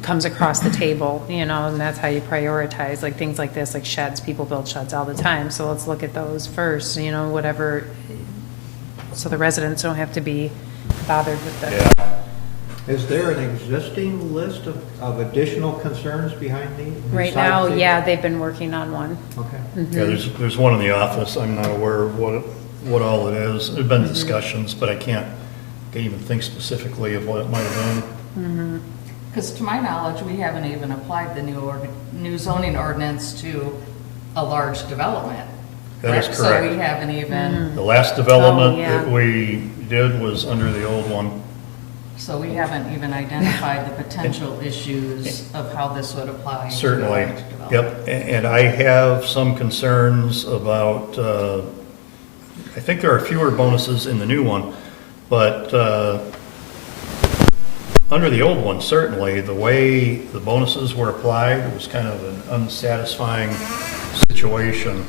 comes across the table, and that's how you prioritize, like things like this, like sheds, people build sheds all the time, so let's look at those first, whatever, so the residents don't have to be bothered with it. yeah. is there an existing list of additional concerns behind these? Right besides now, the- yeah, they've been working on one. Okay. Yeah, there's one in the office. I'm not aware of what all it is. There've been discussions, but I can't even think specifically of what it might have been. Because to my knowledge, we haven't even applied the new zoning ordinance to a large development. That is So correct. we haven't even, The last development Oh, yeah. that we did was under the old one. so we haven't even identified the potential issues of how this would apply. to a Certainly, large development. yep. And I have some concerns about, I think there are fewer bonuses in the new one, but under the old one, certainly, the way the bonuses were applied was kind of an unsatisfying situation.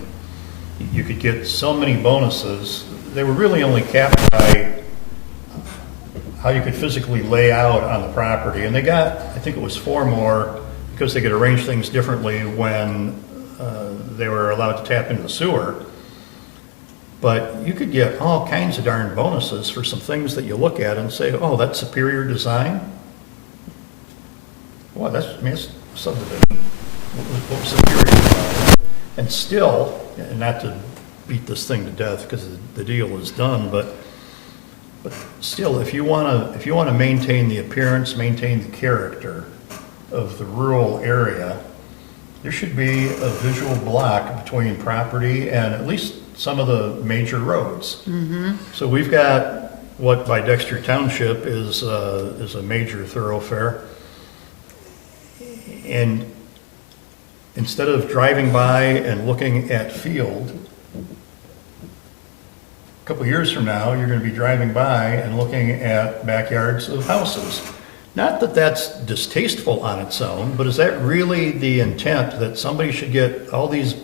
You could get so many bonuses, they were really only capped by how you could physically lay out on the property. And they got, I think it was 4 more, because they could arrange things differently when they were allowed to tap into the sewer. But you could get all kinds of darn bonuses for some things that you look at and say, oh, that's superior design? Well, that's subdivision. What was superior design? And still, and not to beat this thing to death because the deal is done, but still, if you want to maintain the appearance, maintain the character of the rural area, there should be a visual block between property and at least some of the major roads. So we've got what by Dexter Township is a major thoroughfare. And instead of driving by and looking at field, a couple years from now, you're going to be driving by and looking at backyards of houses. Not that that's distasteful on its own, but is that really the intent, that somebody should get all these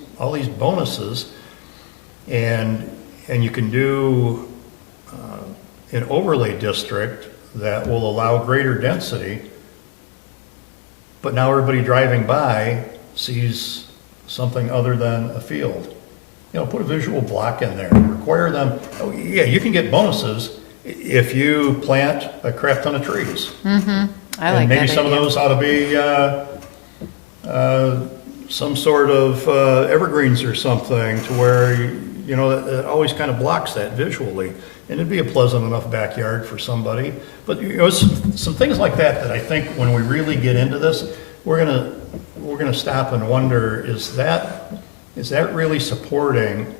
bonuses, and you can do an overlay district that will allow greater density, but now everybody driving by sees something other than a field? Put a visual block in there, require them, oh yeah, you can get bonuses if you plant a crap ton of trees. I like And maybe that some of idea. those ought to be, some sort of evergreens or something to where, you know, it always kind of blocks that visually. And it'd be a pleasant enough backyard for somebody. But, you know, some things like that I think when we really get into this, we're gonna stop and wonder, is that really supporting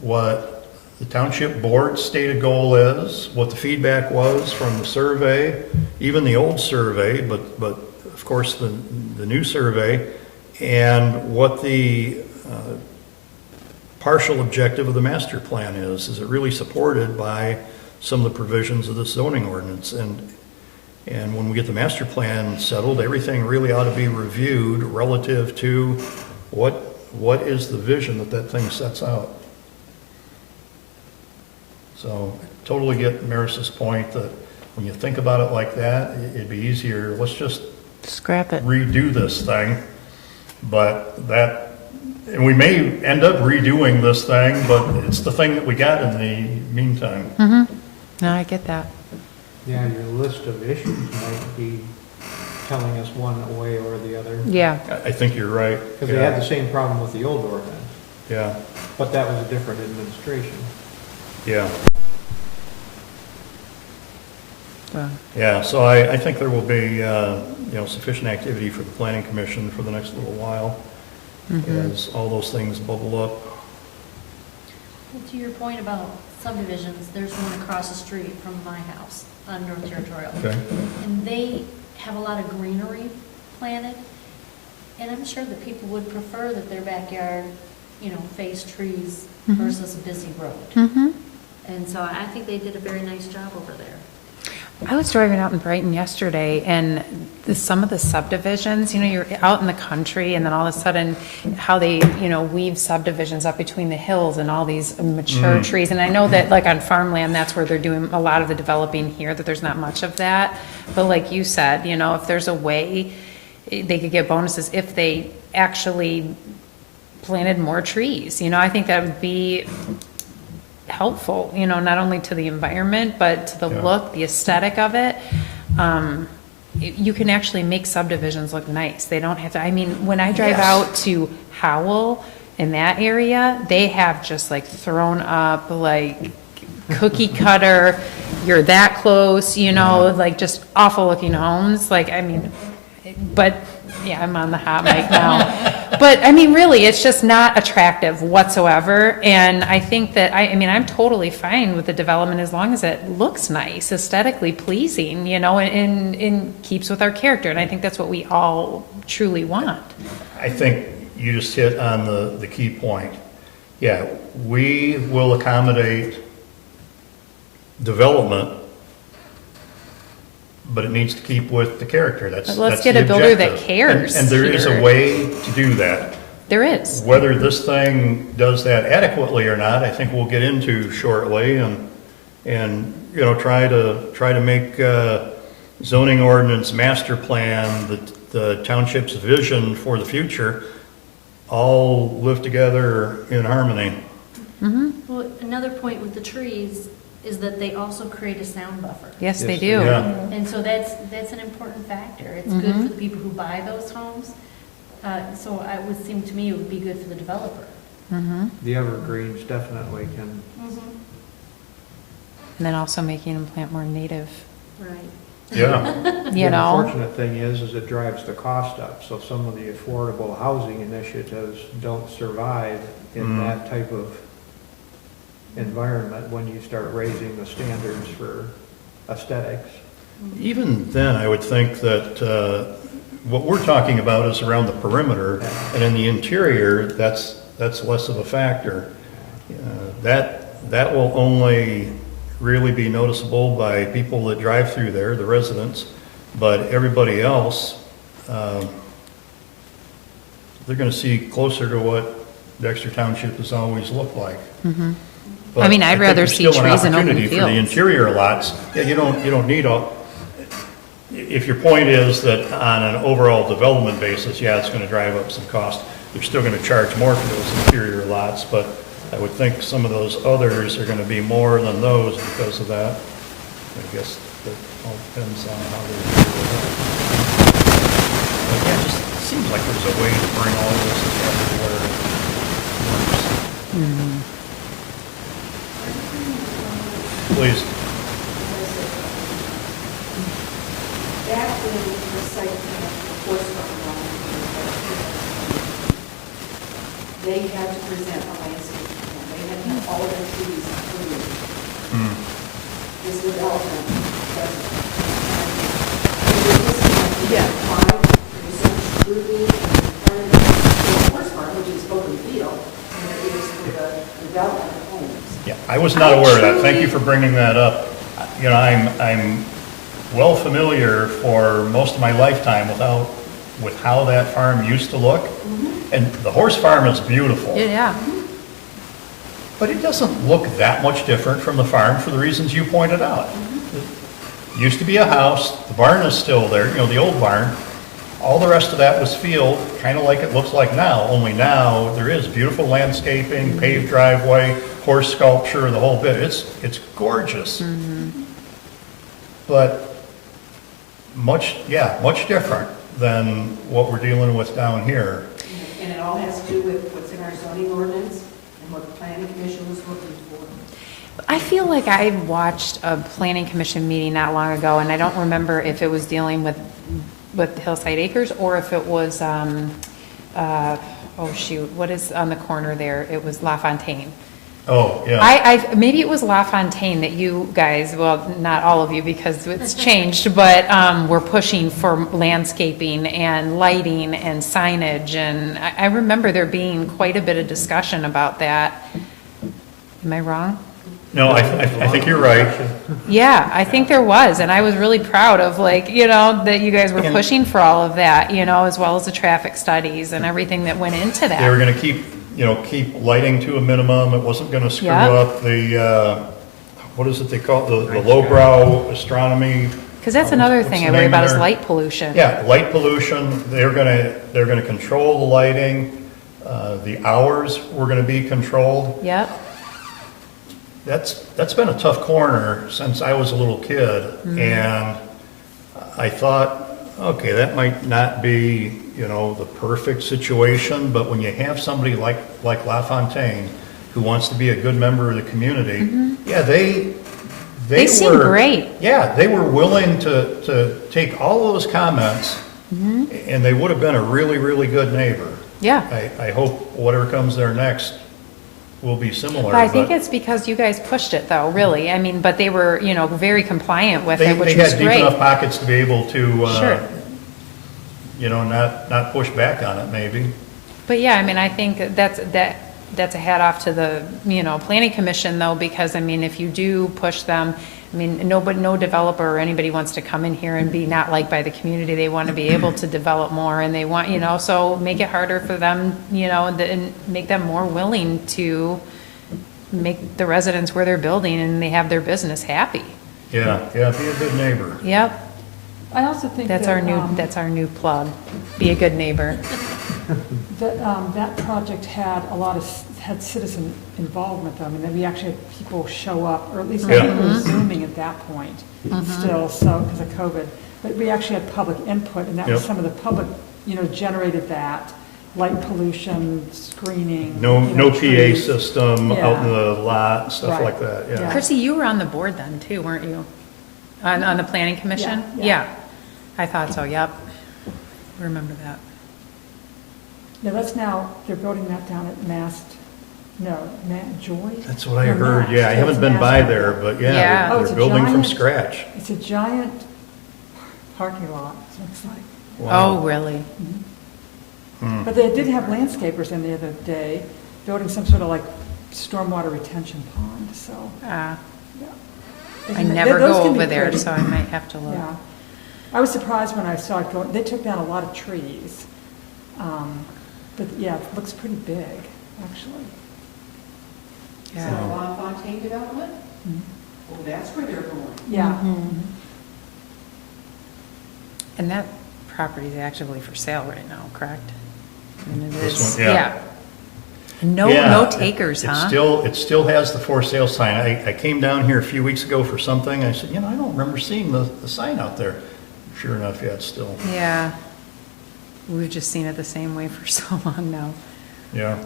what the township board's stated goal is, what the feedback was from the survey, even the old survey, but of course the new survey, and what the partial objective of the master plan is? Is it really supported by some of the provisions of the zoning ordinance? And when we get the master plan settled, everything really ought to be reviewed relative to what is the vision that thing sets out. So I totally get Maris's point that when you think about it like that, it'd be easier, let's just Scrap it. redo this thing. And we may end up redoing this thing, but it's the thing that we got in the meantime. No, I get that. Yeah, your list of issues might be telling us one way or the other. Yeah. I think you're right. Because they had the same problem with the old ordinance, Yeah, but that was a different administration. yeah. Well, Yeah, so I think there will be, sufficient activity for the planning commission for the next little while as all those things bubble up. To your point about subdivisions, there's one across the street from my house on North Territorial. Okay. And they have a lot of greenery planted, and I'm sure that people would prefer that their backyard, face trees versus a busy road. Mm-hmm. And so I think they did a very nice job over there. I was driving out in Brighton yesterday, and some of the subdivisions, you're out in the country, and then all of a sudden, how they, weave subdivisions up between the hills and all these mature trees. And I know that, like, on farmland, that's where they're doing a lot of the developing here, that there's not much of that. But like you said, if there's a way, they could get bonuses if they actually planted more trees. I think that would be helpful, not only to the environment, but to the Yeah. look, the aesthetic of it. You can actually make subdivisions look nice. They don't have to, when I drive out to Howell in that area, they have just like thrown up like cookie cutter, you're that close, like just awful looking homes. But yeah, I'm on the hot mic now. But really, it's just not attractive whatsoever. And I think that, I'm totally fine with the development as long as it looks nice, aesthetically pleasing, and keeps with our character. And I think that's what we all truly want. I think you just hit on the key point. Yeah, we will accommodate development, but it needs to keep with the character. Let's that's get the a builder that objective. cares And there is a here. way to do that. There is. Whether this thing does that adequately or not, I think we'll get into shortly, and try to make zoning ordinance, master plan, the township's vision for the future, all live together in harmony. Well, another point with the trees is that they also create a sound buffer. Yes, they Yes, do. Yeah. And so that's an important factor. It's good for the people who buy those homes. So it would seem to me it would be good for the developer. The evergreens definitely can, And then also making them plant more native, Right. Yeah, the unfortunate thing is it drives the cost up. So some of the affordable housing initiatives don't survive in that type of environment when you start raising the standards for aesthetics. even then, I would think that what we're talking about is around the perimeter, and in the interior, that's less of a factor. That will only really be noticeable by people that drive through there, the residents, but everybody else, they're going to see closer to what Dexter Township has always looked like. But I'd think rather there's see still an trees in open opportunity for the fields. interior lots. Yeah, you don't need all, if your point is that on an overall development basis, yeah, it's going to drive up some cost. You're still going to charge more for those interior lots, but I would think some of those others are going to be more than those because of that. I guess that all depends on how they do that. But yeah, just seems like there's a way to bring all this together where it works. Please. Back in the site plan, of course, they had to present a landscape plan. They had to have all of their trees approved. Hmm. This development doesn't. Yeah. There's so much scrutiny and the horse farm, which is open field, and it is for the development of homes. Yeah, I was not aware of that. Thank you for bringing that up. You know, I'm well familiar for most of my lifetime with how that farm used to look. And the horse farm is beautiful. Yeah. But it doesn't look that much different from the farm for the reasons you pointed out. It used to be a house, the barn is still there, you know, the old barn. All the rest of that was field, kind of like it looks like now, only now there is beautiful landscaping, paved driveway, horse sculpture, the whole bit. It's gorgeous. But much different than what we're dealing with down here. And it all has to do with what's in our zoning ordinance and what the planning commission was looking for. I feel like I watched a planning commission meeting not long ago, and I don't remember if it was dealing with Hillside Acres or if it was, what is on the corner there? It was La Fontaine. Oh, yeah. Maybe it was La Fontaine that you guys, well, not all of you because it's changed, but we're pushing for landscaping and lighting and signage. And I remember there being quite a bit of discussion about that. Am I wrong? No, I think you're right. Yeah, I think there was. And I was really proud of that you guys were And- pushing for all of that, as well as the traffic studies and everything that went into that. They were going to keep lighting to a minimum. It wasn't going to screw Yeah. up the, what is it they call it, the lowbrow astronomy. Because that's another What's thing the I worry name of about is their- light pollution. Yeah, light pollution, they're going to control the lighting. The hours were going to be controlled. Yep. That's been a tough corner since I was a little kid. And I thought, okay, that might not be, the perfect situation, but when you have somebody like La Fontaine who wants to be a good member of the community, yeah, they seem were great. Yeah, they were willing to take all those comments, and they would have been a really, really good neighbor. Yeah. I hope whatever comes there next will be similar. But I think it's because you guys pushed it though, really. I mean, but they were, very compliant with it, which They was had deep great. enough pockets to be able to, Sure. not push back on it, maybe. But yeah, I mean, I think that's a hat off to the, planning commission though, because I mean, if you do push them, I mean, no developer or anybody wants to come in here and be not liked by the community. They want to be able to develop more and they want, so make it harder for them, and make them more willing to make the residents where they're building and they have their business happy. Yeah, be a good neighbor. Yep. I also think That's our new plug. Be a good neighbor. that project had had citizen involvement, though. I mean, we actually had people show up, or at least Yeah. people were Zooming at that point still, so, because of COVID. But we actually had public input, and that was Yep. some of the public, generated that, light pollution, screening. No PA trees. system out Yeah. in the lot, stuff Right. like that, yeah. Yeah. Chrissy, you were on the board then too, weren't you? On the planning commission? Yeah. I thought so, yep. Remember that. Yeah, that's now, they're building that down at Joy? That's what I No, heard, Mast. yeah. I haven't It's been by Mast. there, but Yeah. yeah, Oh, it's they're a building from giant- scratch. It's a giant parking lot, it looks like. Wow. Oh, really? But they did have landscapers in the other day, building some sort of like stormwater retention pond, so, yeah. I never Those go can be over there, pretty. so I might have to look. Yeah. I was surprised when I saw it going, they took down a lot of trees. But yeah, it looks pretty big, actually. So Yeah. La Fontaine development, well, that's where they're going. Yeah. And that property is actually for sale right now, correct? And it This is, one, yeah. No, Yeah, no takers, it huh? still has the for sale sign. I came down here a few weeks ago for something. I said, I don't remember seeing the sign out there. Sure enough, yeah, it's still. Yeah. we've just seen it the same way for so long now. Yeah.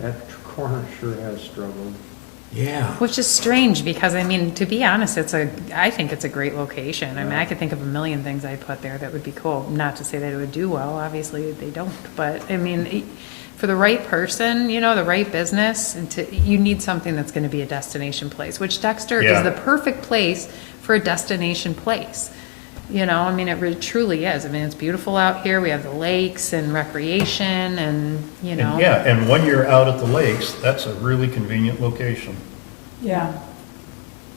That corner sure has struggled. Yeah. Which is strange, because, I mean, to be honest, I think it's a great location. I mean, I could think of a million things I'd put there that would be cool. Not to say that it would do well, obviously they don't, but, I mean, for the right person, you know, the right business, and you need something that's gonna be a destination place, which Dexter Yeah. is the perfect place for a destination place. You know, I mean, it really truly is. I mean, it's beautiful out here. We have the lakes and recreation and, you know. And yeah, and when you're out at the lakes, that's a really convenient location. Yeah.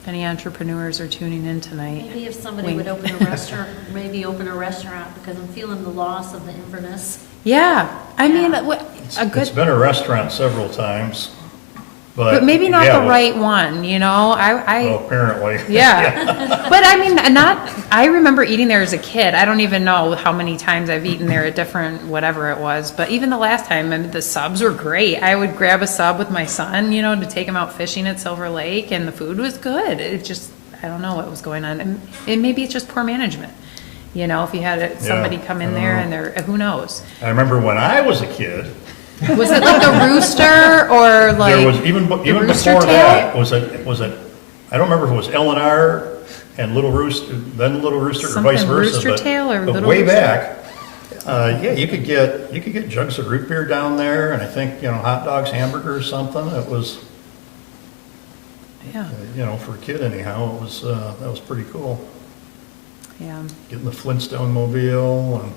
If any entrepreneurs are tuning in tonight. Maybe if somebody would wink. open a restaurant, maybe open a restaurant, because I'm feeling the loss of the Inverness. Yeah, I mean, Yeah. a good. It's been a restaurant several times, but. But maybe not yeah, the right one, you know, Well, apparently. yeah. But I mean, I remember eating there as a kid. I don't even know how many times I've eaten there at different, whatever it was. But even the last time, I mean, the subs were great. I would grab a sub with my son, you know, to take him out fishing at Silver Lake, and the food was good. It just, I don't know what was going on. And maybe it's just poor management. You know, if you had somebody come in there and who knows? I remember when I was a kid, Was it like the Rooster or like? there was, even Rooster before Tail? that, was it, I don't remember if it was L&R and Little Rooster, then Little Rooster, or vice Something versa. Rooster but- Tail or but Little way Rooster? back, yeah, you could get jugs of root beer down there, and I think, you know, hot dogs, hamburgers, something. It was, Yeah, you know, for a kid anyhow, it was, that was pretty cool. yeah. Getting the Flintstone mobile and,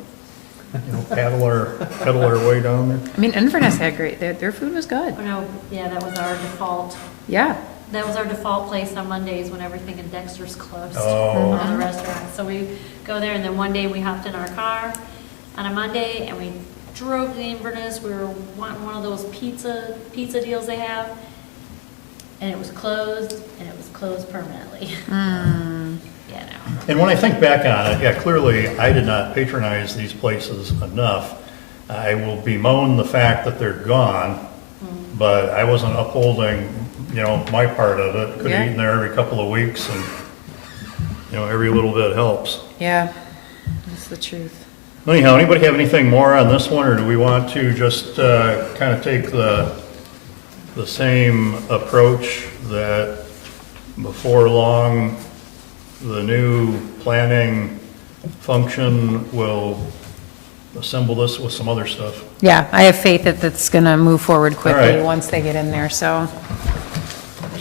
you know, pedal our way down there. I mean, Inverness had great, their food was good. Oh, no, yeah, that was our default. Yeah. That was our default place on Mondays when everything in Dexter's closed. Oh. All the restaurants. So we go there, and then one day we hopped in our car on a Monday, and we drove to Inverness. We were wanting one of those pizza deals they have, and it was closed, and it was closed permanently. Yeah, no. And when I think back on it, yeah, clearly I did not patronize these places enough. I will bemoan the fact that they're gone, but I wasn't upholding, you know, my part of it. Could Yeah. have eaten there every couple of weeks, and, you know, every little bit helps. Yeah, that's the truth. Anyhow, anybody have anything more on this one, or do we want to just kind of take the same approach that before long, the new planning function will assemble this with some other stuff? Yeah, I have faith that that's going to move forward quickly right. once they get in there, so.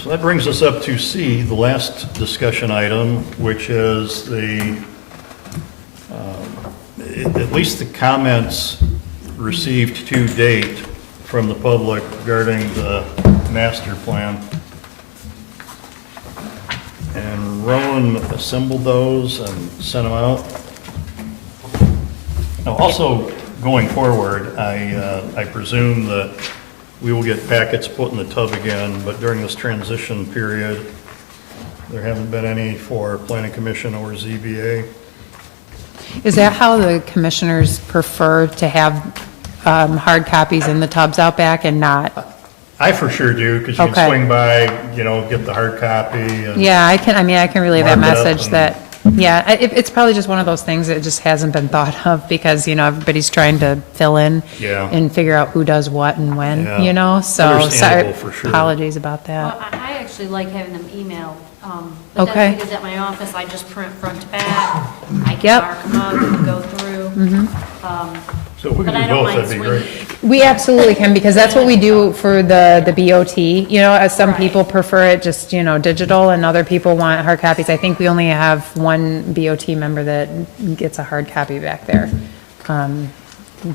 So that brings us up to C, the last discussion item, which is at least the comments received to date from the public regarding the master plan. And Rowan assembled those and sent them out. Now, also, going forward, I presume that we will get packets put in the tub again, but during this transition period, there haven't been any for Planning Commission or ZBA. Is that how the commissioners prefer to have hard copies in the tubs out back and not? I for sure do, because you Okay. can swing by, you know, get the hard copy. And Yeah, I can relay that Mark it up message and- that, yeah, it's probably just one of those things that just hasn't been thought of because, you know, everybody's trying to fill in Yeah. and figure out who does what and when, Yeah. you know, so sorry, Understandable for sure. apologies about that. Well, I actually like having them emailed. The Okay. deputies at my office, I just print front to back. I can Yep. mark them up and go through. So if we But could I do don't both, mind that'd be swinging. great. We absolutely can, because that's what we do for the BOT. You know, as some Right. people prefer it just, you know, digital, and other people want hard copies. I think we only have one BOT member that gets a hard copy back there.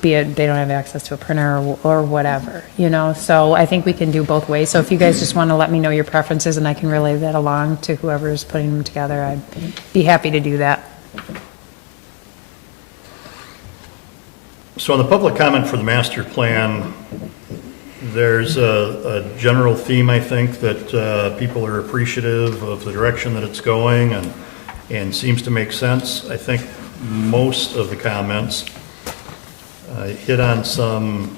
Be it, they don't have access to a printer or whatever, you know? So I think we can do both ways. So if you guys just want to let me know your preferences, and I can relay that along to whoever's putting them together, I'd be happy to do that. So in the public comment for the master plan, there's a general theme, I think, that people are appreciative of the direction that it's going and seems to make sense. I think most of the comments hit on some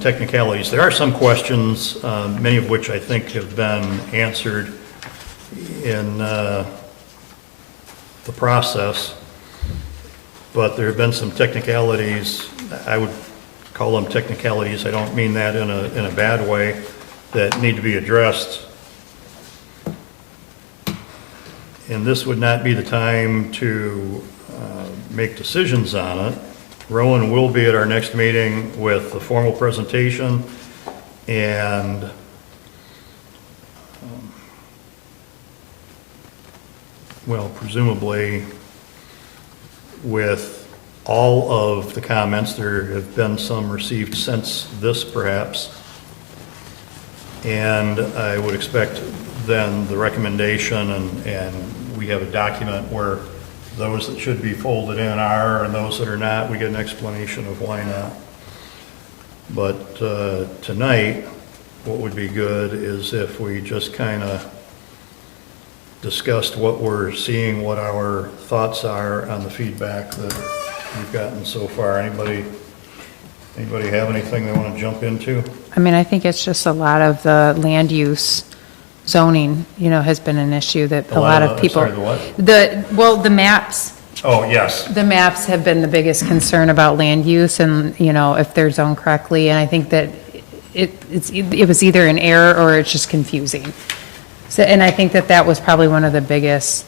technicalities. There are some questions, many of which I think have been answered in the process. but there have been some technicalities, I would call them technicalities, I don't mean that in a bad way, that need to be addressed. And this would not be the time to make decisions on it. Rowan will be at our next meeting with the formal presentation and well, presumably with all of the comments. There have been some received since this perhaps. And I would expect then the recommendation, and we have a document where those that should be folded in are, and those that are not, we get an explanation of why not. But tonight, what would be good is if we just kind of discussed what we're seeing, what our thoughts are on the feedback that we've gotten so far. Anybody have anything they want to jump into? I mean, I think it's just a lot of the land use zoning, has been an issue that a lot of people. Sorry, the what? The maps. Oh, yes. The maps have been the biggest concern about land use and, if they're zoned correctly. And I think that it was either an error or it's just confusing. So, and I think that was probably one of the biggest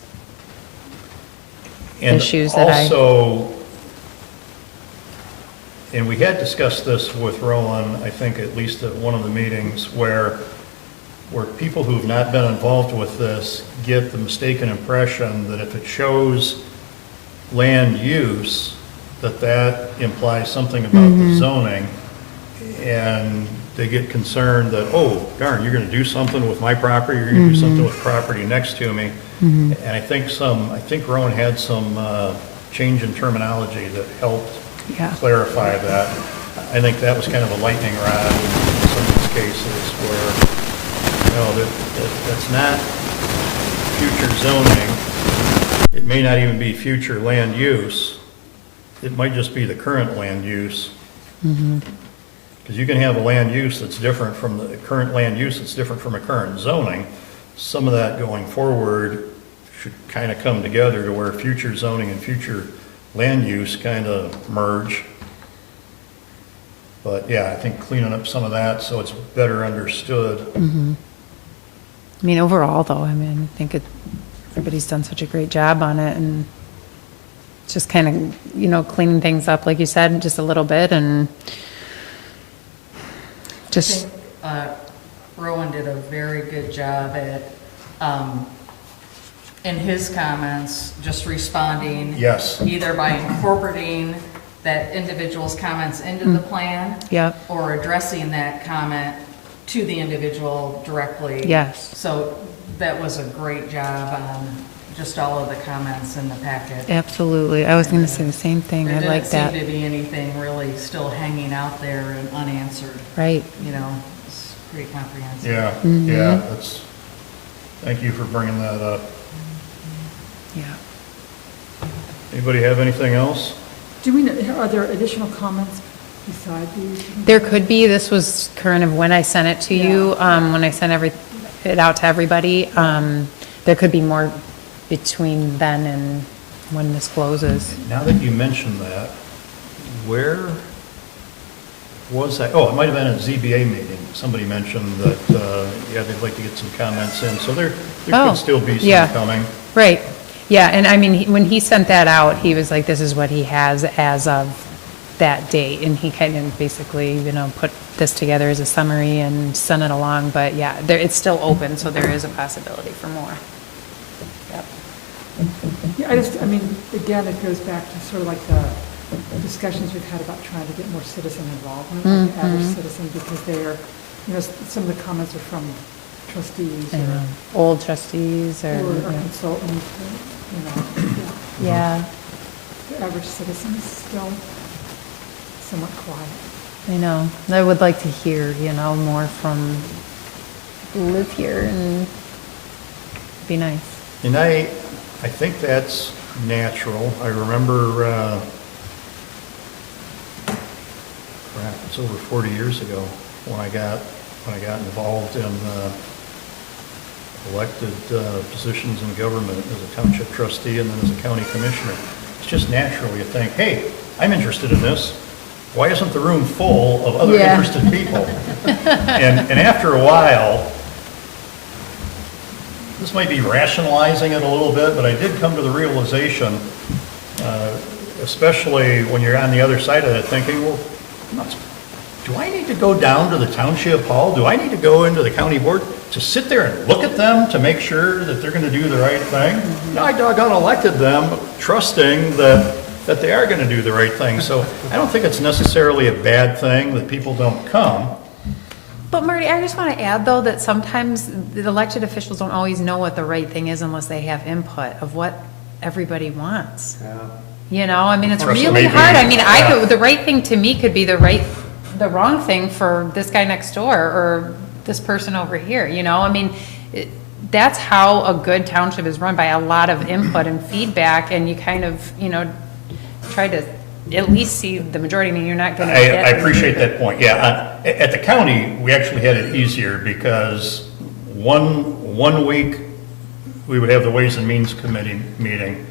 issues that And we had discussed this with Roland, I think at least at one of the meetings, where people who've not been involved with this get the mistaken impression that if it shows land use, that implies something about the zoning, and they get concerned that, oh, darn, you're going to do something with my property, you're going to do something with property next to me. And I think Rowan had some change in terminology that helped clarify that. I think that was kind of a lightning rod in some of these cases where, that's not future zoning. It may not even be future land use. It might just be the current land use. Because you can have a land use that's different from the current land use that's different from a current zoning. Some of that going forward should kind of come together to where future zoning and future land use kind of merge. But yeah, I think cleaning up some of that so it's better understood. I mean, overall though, I think everybody's done such a great job on it, and it's just kind of, cleaning things up, like you said, just a little bit, and just. I think Rowan did a very good job at, in his comments, just responding. Yes. Either by incorporating that individual's comments into the plan. Yep. Or addressing that comment to the individual directly. Yes. So that was a great job on just all of the comments in the packet. Absolutely. I was going to say the same thing. I like There that. didn't seem to be anything really still hanging out there and unanswered. Right. It's pretty comprehensive. Yeah, thank you for bringing that up. Yeah. Anybody have anything else? Do we know, are there additional comments beside these? There could be. This was kind of when I sent it to you, when I sent it out to everybody. There could be more between then and when this closes. Now that you mentioned that, where was that? Oh, it might have been at a ZBA meeting. Somebody mentioned that, they'd like to get some comments in. So there could still be some coming. Right. Yeah, and I mean, when he sent that out, he was like, this is what he has as of that date. And he kind of basically, put this together as a summary and sent it along. But yeah, it's still open, so there is a possibility for more. Yep. Yeah, again, it goes back to sort of like the discussions we've had about trying to get more citizen involvement, like the average citizen, because they're, some of the comments are from trustees or Old trustees or. consultants, Yeah, the average citizen is still somewhat quiet. I know. I would like to hear, more from who live here, and it'd be nice. And I think that's natural. I remember, it's over 40 years ago when I got involved in elected positions in government as a township trustee and then as a county commissioner. It's just natural. You think, hey, I'm interested in this. Why isn't the room full of other Yeah. interested people? And after a while, this might be rationalizing it a little bit, but I did come to the realization, especially when you're on the other side of that, thinking, well, do I need to go down to the township hall? Do I need to go into the county board to sit there and look at them to make sure that they're going to do the right thing? No, I doggone elected them, trusting that they are going to do the right thing. So I don't think it's necessarily a bad thing that people don't come. But Marty, I just want to add, though, that sometimes the elected officials don't always know what the right thing is unless they have input of what everybody wants. Yeah. You know, I mean, it's Or so really maybe- hard. I mean, yeah. the right thing to me could be the wrong thing for this guy next door or this person over here, you know? I mean, that's how a good township is run, by a lot of input and feedback, and you kind of, you know, try to at least see the majority. I mean, you're not going to get. I appreciate that point, yeah. At the county, we actually had it easier because one week, we would have the Ways and Means Committee meeting,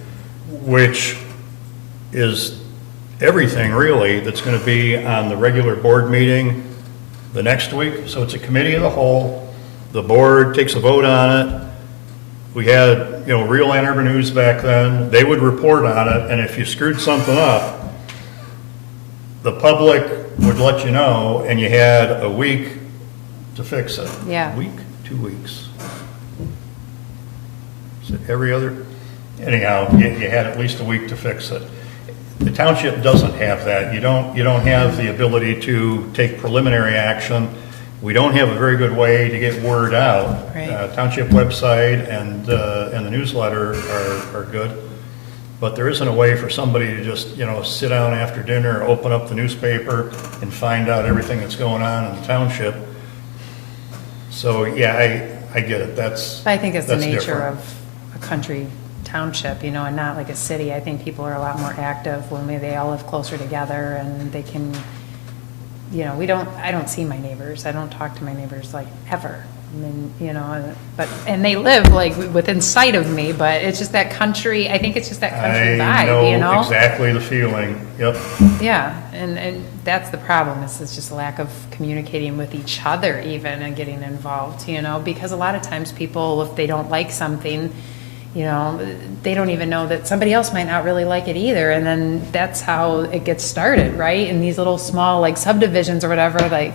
which is everything really that's going to be on the regular board meeting the next week. So it's a committee of the whole. The board takes a vote on it. We had, you know, Real Ann Arbor News back then. They would report on it, and if you screwed something up, the public would let you know, and you had a week to fix it. Yeah. A week, 2 weeks. Is it every other? Anyhow, you had at least a week to fix it. The township doesn't have that. You don't have the ability to take preliminary action. We don't have a very good way to get word out. Right. Township website and the newsletter are good, but there isn't a way for somebody to just, you know, sit down after dinner, open up the newspaper, and find out everything that's going on in the township. So, yeah, I get it. I think it's the that's nature different. of a country township, you know, and not like a city. I think people are a lot more active when they all live closer together and they can, you know, I don't see my neighbors. I don't talk to my neighbors like ever. I mean, you know, and they live like within sight of me, but it's just that country, I think it's just that country vibe, you know? I know exactly the feeling. Yep. Yeah, and that's the problem, is it's just a lack of communicating with each other even and getting involved, you know, because a lot of times people, if they don't like something, you know, they don't even know that somebody else might not really like it either, and then that's how it gets started, right? In these little small like subdivisions or whatever, like,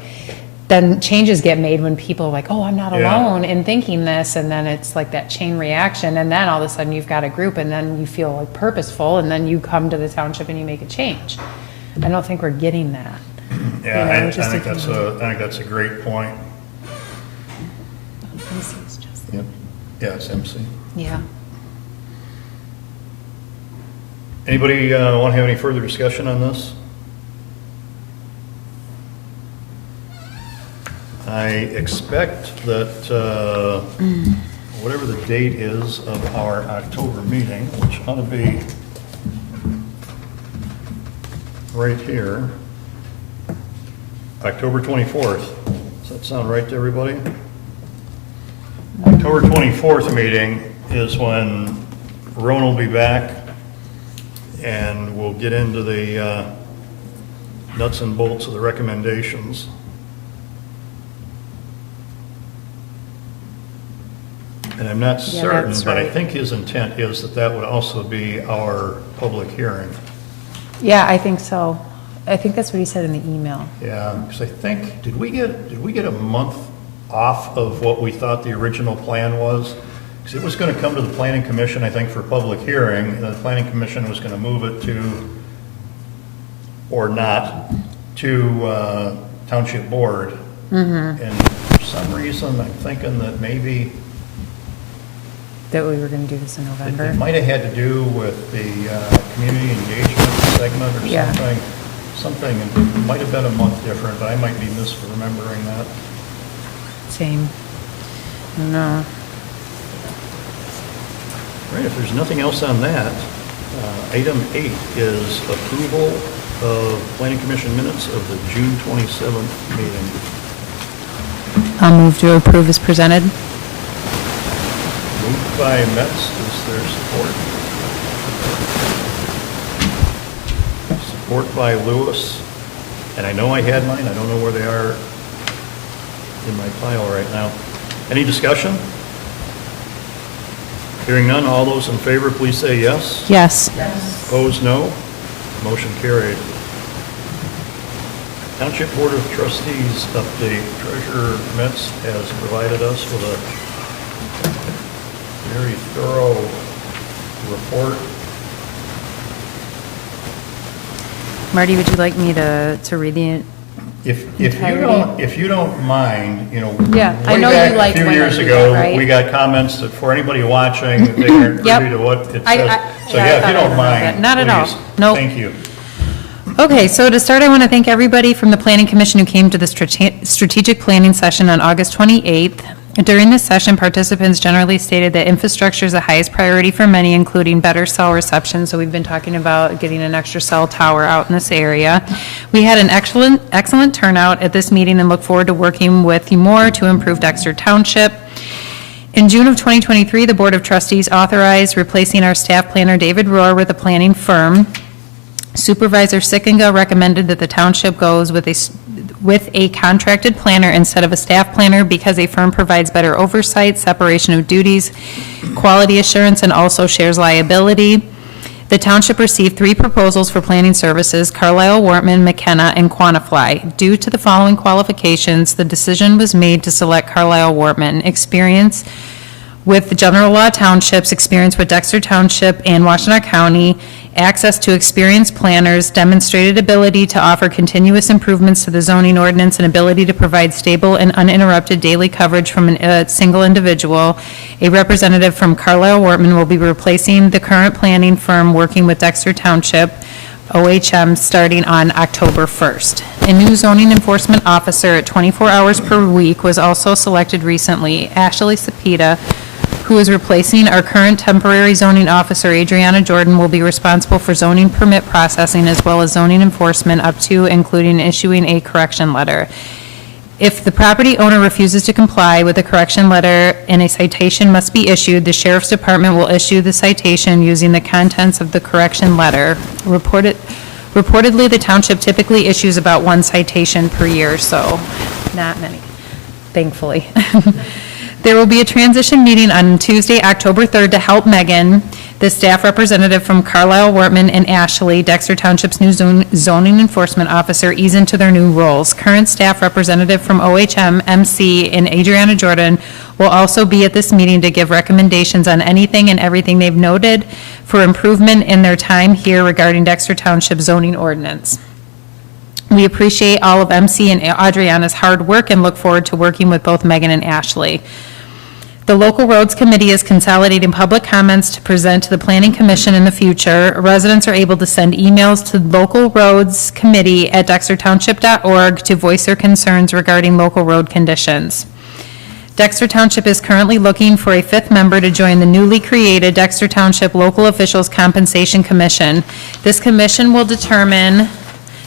then changes get made when people are like, oh, I'm not Yeah. alone in thinking this, and then it's like that chain reaction, and then all of a sudden you've got a group, and then you feel like purposeful, and then you come to the township and you make a change. I don't think we're getting that. Yeah, You know, I it's just think a- that's a great point. MC is just- Yep. Yeah, it's MC. Yeah. Anybody want to have any further discussion on this? I expect that whatever the date is of our October meeting, which ought to be right here, October 24th. Does that sound right to everybody? October 24th meeting is when Roan will be back, and we'll get into the nuts and bolts of the recommendations. And I'm not Yeah, certain, that's but I right. think his intent is that that would also be our public hearing. Yeah, I think so. I think that's what he said in the email. Yeah, because I think, did we get a month off of what we thought the original plan was? Because it was going to come to the planning commission, I think, for public hearing, and the planning commission was going to move it to, or not, to township board. And for some reason, I'm thinking that maybe That we were going to do this in it November. might have had to do with the community engagement segment or Yeah. something. Something, it might have been a month different, but I might be misremembering that. Same. I don't know. All right, if there's nothing else on that, item 8 is approval of planning commission minutes of the June 27th meeting. I'll move to approve as presented. Moved by Metz, is there support? support by Lewis. And I know I had mine, I don't know where they are in my pile right now. Any discussion? Hearing none, all those in favor, please say yes. Yes. Opposed, no. Motion carried. Township Board of Trustees update. Treasurer Metz has provided us with a very thorough report. Marty, would you like me to read the, If you don't mind, you know. Yeah, I way know you back like A few when I years do ago, that, right? we got comments that for anybody watching, that they aren't Yep. privy to what it I- says. So yeah, I yeah, if thought you I don't remembered mind, that. Not at all. please. Nope. Thank you. Okay, so to start, I want to thank everybody from the Planning Commission who came to the strategic planning session on August 28th. During this session, participants generally stated that infrastructure is the highest priority for many, including better cell reception. So we've been talking about getting an extra cell tower out in this area. We had an excellent turnout at this meeting and look forward to working with you more to improve Dexter Township. In June of 2023, the Board of Trustees authorized replacing our staff planner, David Rohr, with a planning firm. Supervisor Sickinga recommended that the township goes with a contracted planner instead of a staff planner because a firm provides better oversight, separation of duties, quality assurance, and also shares liability. The township received 3 proposals for planning services: Carlisle, Wortman, McKenna, and Quantifly. Due to the following qualifications, the decision was made to select Carlisle Wortman. Experience with the general law townships, experience with Dexter Township and Washtenaw County, access to experienced planners, demonstrated ability to offer continuous improvements to the zoning ordinance, and ability to provide stable and uninterrupted daily coverage from a single individual. A representative from Carlisle Wortman will be replacing the current planning firm working with Dexter Township, OHM, starting on October 1st. A new zoning enforcement officer at 24 hours per week was also selected recently. Ashley Sapita, who is replacing our current temporary zoning officer, Adriana Jordan, will be responsible for zoning permit processing as well as zoning enforcement up to including issuing a correction letter. If the property owner refuses to comply with the correction letter and a citation must be issued, the sheriff's department will issue the citation using the contents of the correction letter. Reportedly, the township typically issues about 1 citation per year, so not many, thankfully. There will be a transition meeting on Tuesday, October 3rd, to help Megan, the staff representative from Carlisle, Wortman, and Ashley, Dexter Township's new zoning enforcement officer, ease into their new roles. Current staff representative from OHM, MC, and Adriana Jordan will also be at this meeting to give recommendations on anything and everything they've noted for improvement in their time here regarding Dexter Township zoning ordinance. We appreciate all of MC and Adriana's hard work and look forward to working with both Megan and Ashley. The Local Roads Committee is consolidating public comments to present to the Planning Commission in the future. Residents are able to send emails to Local Roads Committee at dextertownship.org to voice their concerns regarding local road conditions. Dexter Township is currently looking for a 5th member to join the newly created Dexter Township Local Officials Compensation Commission. This commission will determine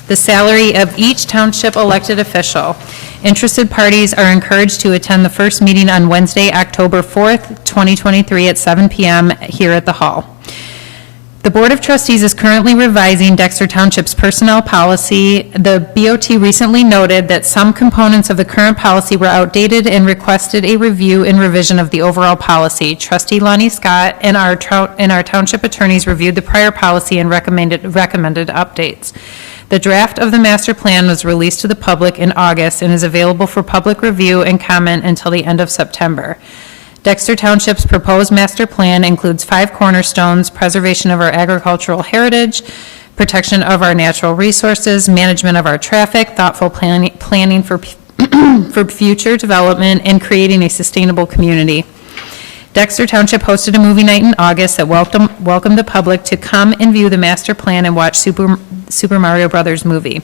the salary of each township elected official. Interested parties are encouraged to attend the first meeting on Wednesday, October 4th, 2023 at 7 p.m. here at the hall. The Board of Trustees is currently revising Dexter Township's personnel policy. The BOT recently noted that some components of the current policy were outdated and requested a review and revision of the overall policy. Trustee Lonnie Scott and our township attorneys reviewed the prior policy and recommended updates. The draft of the master plan was released to the public in August and is available for public review and comment until the end of September. Dexter Township's proposed master plan includes 5 cornerstones: preservation of our agricultural heritage, protection of our natural resources, management of our traffic, thoughtful planning for future development, and creating a sustainable community. Dexter Township hosted a movie night in August that welcomed the public to come and view the master plan and watch Super Mario Brothers movie.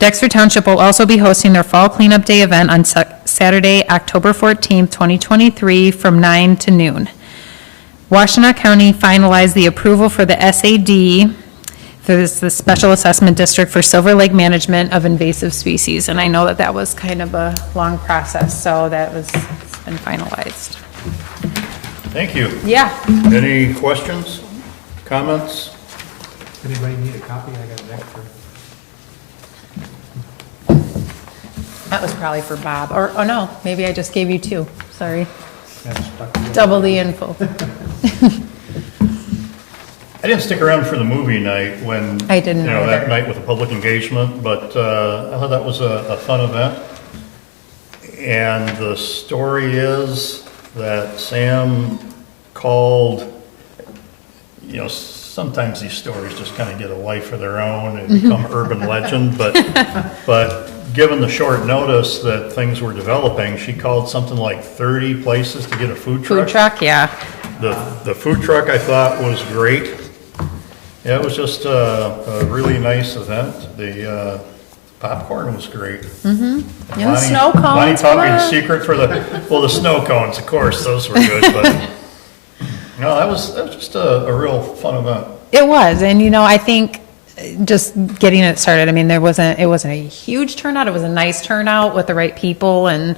Dexter Township will also be hosting their Fall Cleanup Day event on Saturday, October 14th, 2023, from 9 to noon. Washtenaw County finalized the approval for the SAD, the Special Assessment District for Silver Lake Management of Invasive Species, and I know that was kind of a long process, so it's been finalized. Thank you. Yeah. Any questions, comments? Anybody need a copy? I got an extra. That was probably for Bob, or, oh no, maybe I just gave you two, sorry. That's stuck together. Double the info. I didn't stick around for the movie night when, I didn't you know, that either. night with the public engagement, but I thought that was a fun event. And the story is that Sam called, you know, sometimes these stories just kind of get a life of their own and become urban legend, but given the short notice that things were developing, she called something like 30 places to get a food truck. Food truck, yeah. The food truck I thought was great. Yeah, it was just a really nice event. The popcorn was great. Mm-hmm. And the snow cones Bonnie taught me the were- secret for the snow cones, of course, those were good, but, no, that was just a real fun event. It was, and you know, I think just getting it started, I mean, it wasn't a huge turnout, it was a nice turnout with the right people, and,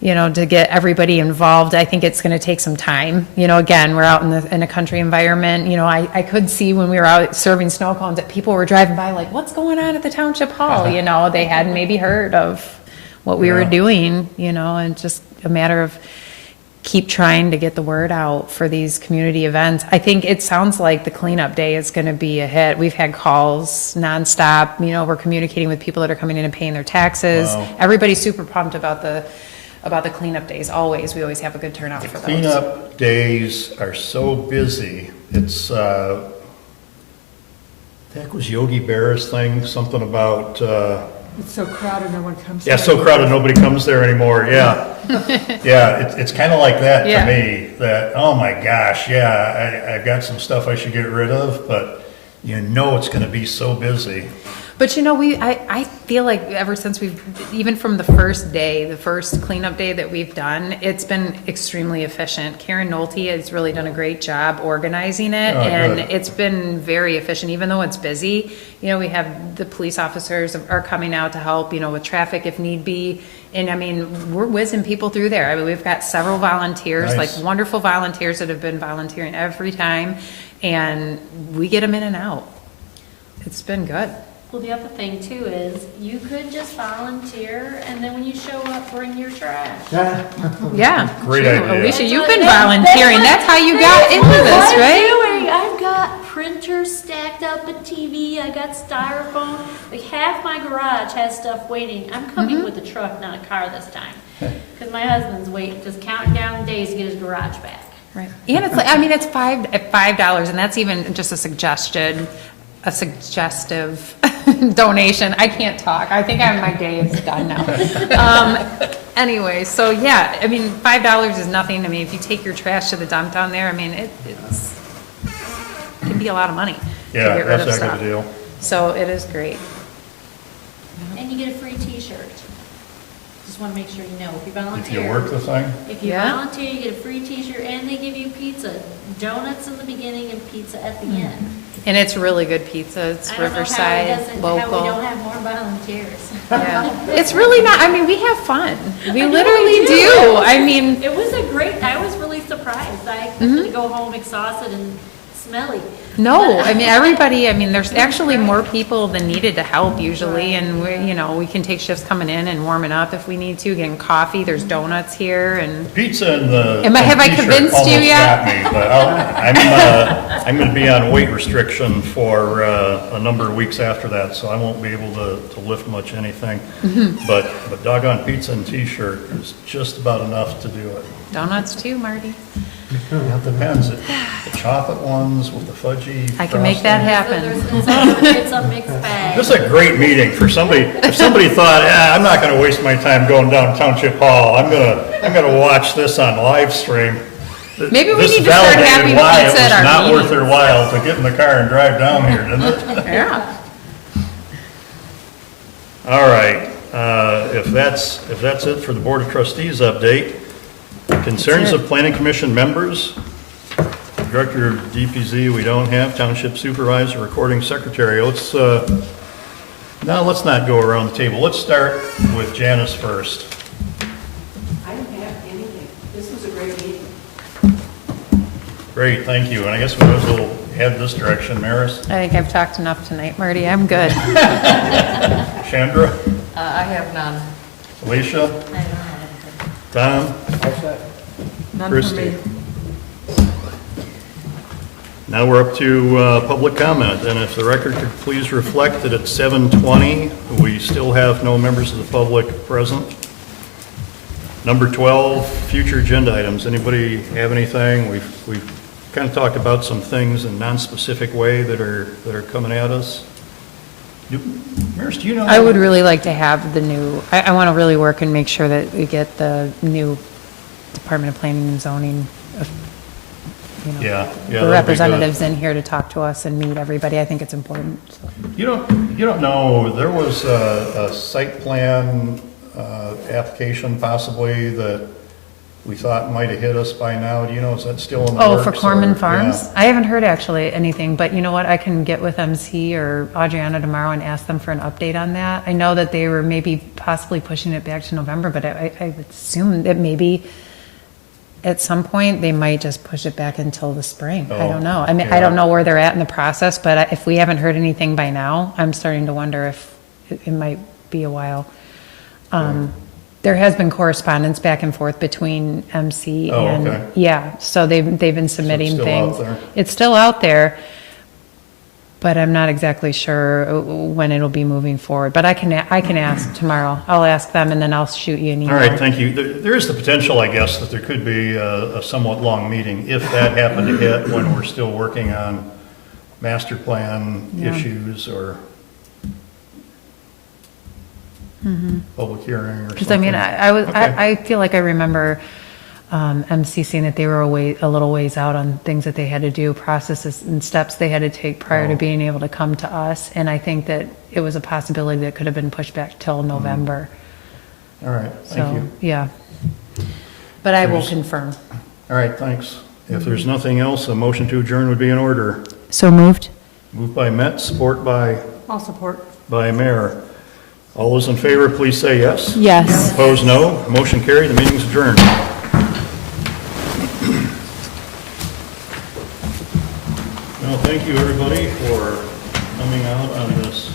you know, to get everybody involved, I think it's gonna take some time. You know, again, we're out in a country environment, you know, I could see when we were out serving snow cones that people were driving by like, what's going on at the township hall? You know, they hadn't maybe heard of what we were Yeah. doing, you know, and just a matter of keep trying to get the word out for these community events. I think it sounds like the cleanup day is going to be a hit. We've had calls nonstop, you know, we're communicating with people that are coming in and paying their taxes. Wow. Everybody's super pumped about the cleanup days, always. We always have a good turnout for those. Cleanup days are so busy. It's, I think it was Yogi Berra's thing, something about, It's so crowded, no one comes. yeah, to so it. crowded, nobody comes there anymore, yeah. Yeah, it's kind of like that Yeah. to me, that, oh my gosh, yeah, I've got some stuff I should get rid of, but you know it's gonna be so busy. But you know, I feel like ever since even from the first day, the first cleanup day that we've done, it's been extremely efficient. Karen Nolte has really done a great job organizing it, Oh, and good. it's been very efficient, even though it's busy. You know, we have the police officers are coming out to help, you know, with traffic if need be. And I mean, we're whizzing people through there. I mean, we've got several volunteers, Nice. like wonderful volunteers that have been volunteering every time, and we get them in and out. It's been good. Well, the other thing too is you could just volunteer and then when you show up, bring your trash. Yeah. Great true. idea. Alicia, That's you've what- been that's volunteering. what- That's how you got into what this, I'm right? doing. I've got printers stacked up, a TV, I got styrofoam. Like half my garage has stuff waiting. I'm coming with a truck, not a car this time. Because my husband's waiting, just counting down the days to get his garage back. Right. And it's like, I mean, it's $5, and that's even just a suggestive donation. I can't talk. I think my day is done now. Anyway, so yeah, I mean, $5 is nothing. I mean, if you take your trash to the dump down there, I mean, it can be a lot of money to Yeah, get rid of that's a stuff. good deal. So it is great. And you get a free t-shirt. Just want to make sure you know, if you volunteer. If you work the thing, If you Yeah. volunteer, you get a free t-shirt and they give you pizza. Donuts in the beginning and pizza at the end. And it's really good pizza. It's I don't know how it Riverside, doesn't- How we local. don't have more volunteers. Yeah. It's really not, I mean, we have fun. We I know literally we do. I mean, It was a great, I was really surprised. I Mm-hmm. expected to go home exhausted and smelly. no, I mean, everybody, I mean, there's actually more people than needed to help usually, and we, you know, we can take shifts coming in and warming up if we need to, getting coffee, there's donuts here, and, pizza and the Have I t-shirt convinced you almost yet? got me, but I'm going to be on weight restriction for a number of weeks after that, so I won't be able to lift much anything. Mm-hmm. But doggone pizza and t-shirt is just about enough to do it. donuts too, Marty. It depends. The chocolate ones with the fudgy I can make that frosting. happen. So it's a mixed bag. This is a great meeting for somebody. If somebody thought, I'm not going to waste my time going down Township Hall. I'm gonna watch this on live stream. Maybe we This need to start validated having why pizza at our It was not worth meetings. their while to get in the car and drive down here, didn't it? Yeah. All right. If that's it for the Board of Trustees update, concerns of Planning Commission members. Director of DPZ, we don't have. Township Supervisor, Recording Secretary. Let's not go around the table. Let's start with Janice first. I don't have anything. This was a great meeting. Great, thank you. And I guess we might as well head this direction. Maris, I think I've talked enough tonight, Marty, I'm good. Chandra? I have none. Alicia? I don't have anything. Tom? None for Christie. me. Now we're up to public comment, and if the record could please reflect that at 7:20, we still have no members of the public present. Number 12, future agenda items. Anybody have anything? We've kind of talked about some things in non-specific way that are coming at us. Maris, do you know? I would really like to have the new, I want to really work and make sure that we get the new Department of Planning and Zoning, you know, Yeah, the that'd be representatives in here to talk to us and meet everybody. I think it's important. so. You don't know, there was a site plan application possibly that we thought might have hit us by now. Do you know, is that still in the Oh, works? for Corman or- Farms? yeah. I haven't heard actually anything, but you know what? I can get with MC or Adriana tomorrow and ask them for an update on that. I know that they were maybe possibly pushing it back to November, but I would assume that maybe at some point they might just push it back until the spring. I Oh, don't know. I mean, I yeah. don't know where they're at in the process, but if we haven't heard anything by now, I'm starting to wonder if it might be a while. There has been correspondence back and forth between MC Oh, and, okay. yeah, so they've been submitting still out things. there? It's still out there, but I'm not exactly sure when it'll be moving forward. But I can ask tomorrow. I'll ask them and then I'll shoot you an email. All right, thank you. There is the potential, I guess, that there could be a somewhat long meeting if that happened to hit when we're still working on master plan Yeah. issues or public hearing or something. Because I mean, Okay. I feel like I remember MC saying that they were a little ways out on things that they had to do, processes and steps they had to take prior Oh. to being able to come to us. And I think that it was a possibility that could have been pushed back till November. All right, thank So, you. yeah. But I will There's- confirm. All right, thanks. If there's nothing else, a motion to adjourn would be in order. So moved? Moved by Met, support by I'll support. Mayor. All those in favor, please say yes. Yes. Opposed, no. Motion carried, the meeting's adjourned. Well, thank you, everybody, for coming out on this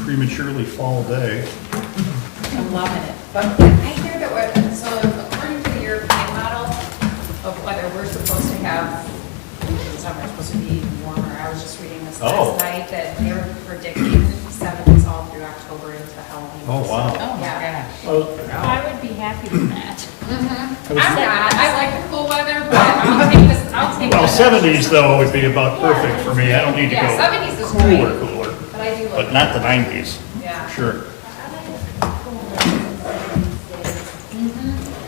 prematurely fall day. I'm loving it. But I hear that we're, so according to the European model of whether we're supposed to have, in summer it's supposed to be warmer, I was just reading this Oh. last night, that they were predicting 70s all through October into Halloween. Oh, wow. So, yeah. Well, I would be happy with that. I'm not, I like the cool weather, but I'll take this, I'll take Well, the 70s though would be about perfect for me. I don't need to Yeah, go 70s is cooler, great. cooler, But I do but like, not the 90s, yeah. sure.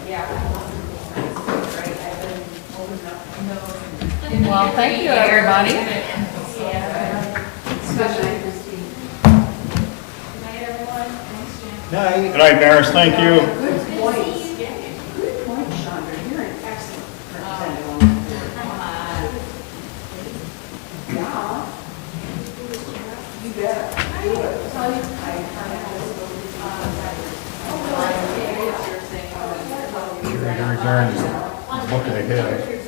Yeah. Well, thank you, everybody. Good night, Maris, thank you. Good point. Good point, Chandra. You're an excellent representative on that. Yeah. You bet. Do it. You're adjourned. Looking ahead.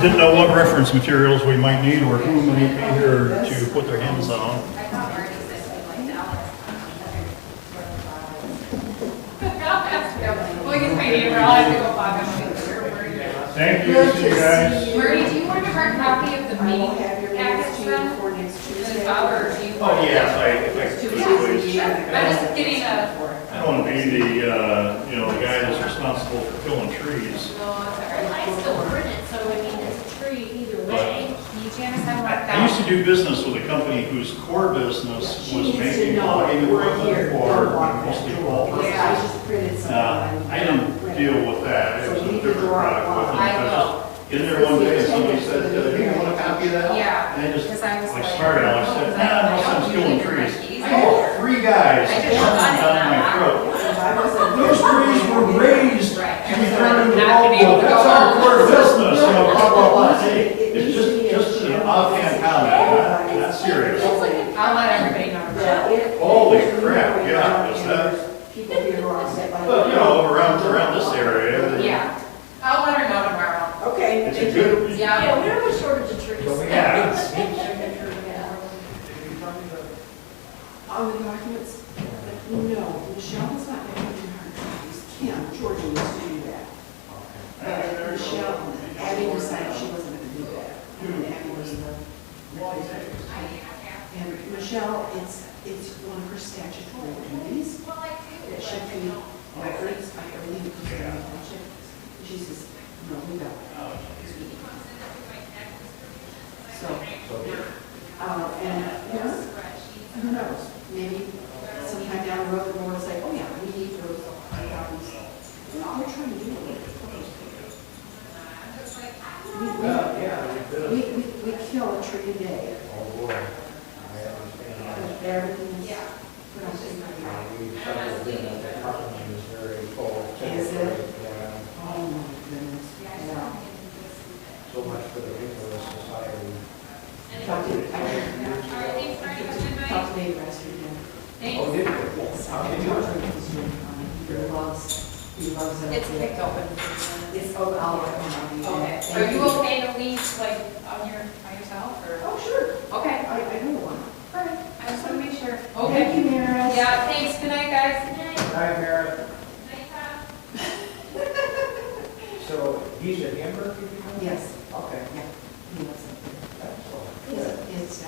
Didn't know what reference materials we might need or who might be here to put their hands on. Well, you can pay me, I'll have to go log on. Thank you, see you guys. Marty, do you want a hard copy of the I will meeting have your packets minutes to you from for next Tuesday. the hour, or do you? Oh, yes, if I could, please. Sure, I'm just getting a, I don't want to be the, the guy that's responsible for killing trees. I still print it, so I mean, it's a tree either way. Janice, I worked I used out. to do business with a company whose core business She was needs to making know logging we're equipment here. for Don't walk mostly that pulp. door. Yeah, I just printed something. I didn't deal with that. It was a different product with them. I was will. In there one day, and somebody said, hey, you want a copy of that? Yeah, And I just, because I was like, like. started, I said, I nah, no don't sense need killing it for my trees. keys. I got 3 guys, I just one shot it down in my that throat. I wasn't. Those trees were raised Right. to be turned into Not to be able pulpwood. to That's go our home. core business, blah, blah, blah. Hey, It it's needs to be just a an offhand comment, not serious. I'll let everybody know. Yeah, it- Holy crap, yeah, is that, People here who are upset by. well, around this area. Yeah, I'll let her know tomorrow. Okay. It's a good, Yeah. we don't have a shortage of trees. Michelle, it's one of her statutory duties that should be records, I believe, because they're in the township. She says, no, we don't. So, and, yes, who knows, maybe sometime down the road, the board will say, oh yeah, we need those copies. We're trying to do it. We kill a tree a day. Oh, boy. I understand. But everything is put on paper. We settled in, the department is very full. Is it? Yeah. Oh my goodness. Yeah. So much for the people of society. Talked to Dave last weekend. Oh, did you? Yes. How did you? He loves it. It's picked open. It's, oh, I'll let him know. Okay. Are you okay to leave, like, on yourself, or? Oh, sure. Okay. I know one. All right, I just want to make sure. Thank you, Maris. Yeah, thanks, good night, guys. Good night. Hi, Merritt. Night, Tom. So he's at Hamburg, did you know? Yes. Okay. Yeah. He loves it. Excellent. It's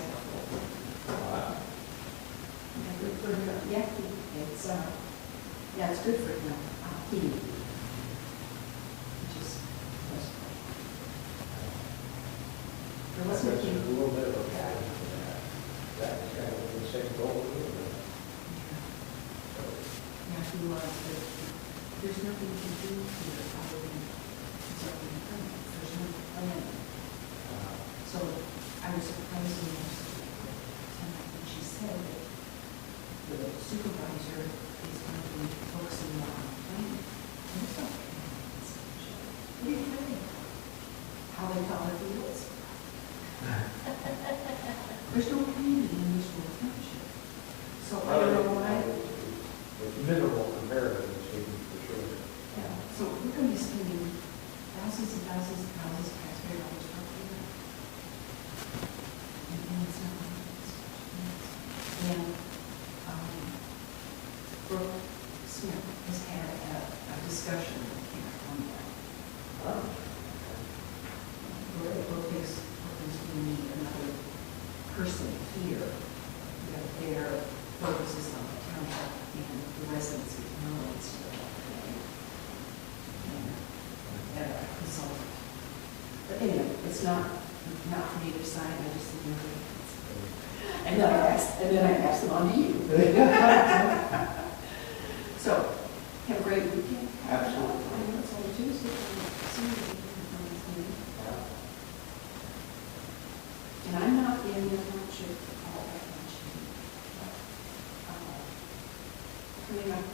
Wow. good for him. Yeah, it's good for him. Heating. Which is, there That's wasn't a a little bit of a pattern for that. That's kind of the same goal. Yeah, he loves it. There's nothing to do here other than zoning permits. There's no plan. So I was surprised when she said that the supervisor is going to be focusing more on planning. And it's okay. What do you think? How they call it fields? There's no planning in this little township. So I don't know why. It's miserable comparatively speaking, for sure. Yeah, so we're going to be spending thousands and thousands and thousands of taxpayer dollars per year. And it's not. And, Brooke Smith has had a discussion with Karen on that. Brooke thinks we need another person here that their focus is on the township and the residents of Monroe instead of and a consultant. But anyway, it's not for me to decide, I just think and then I pass them on to you. So, have a great weekend. Absolutely. I know it's only Tuesday. And I'm not in the township all that much. Coming up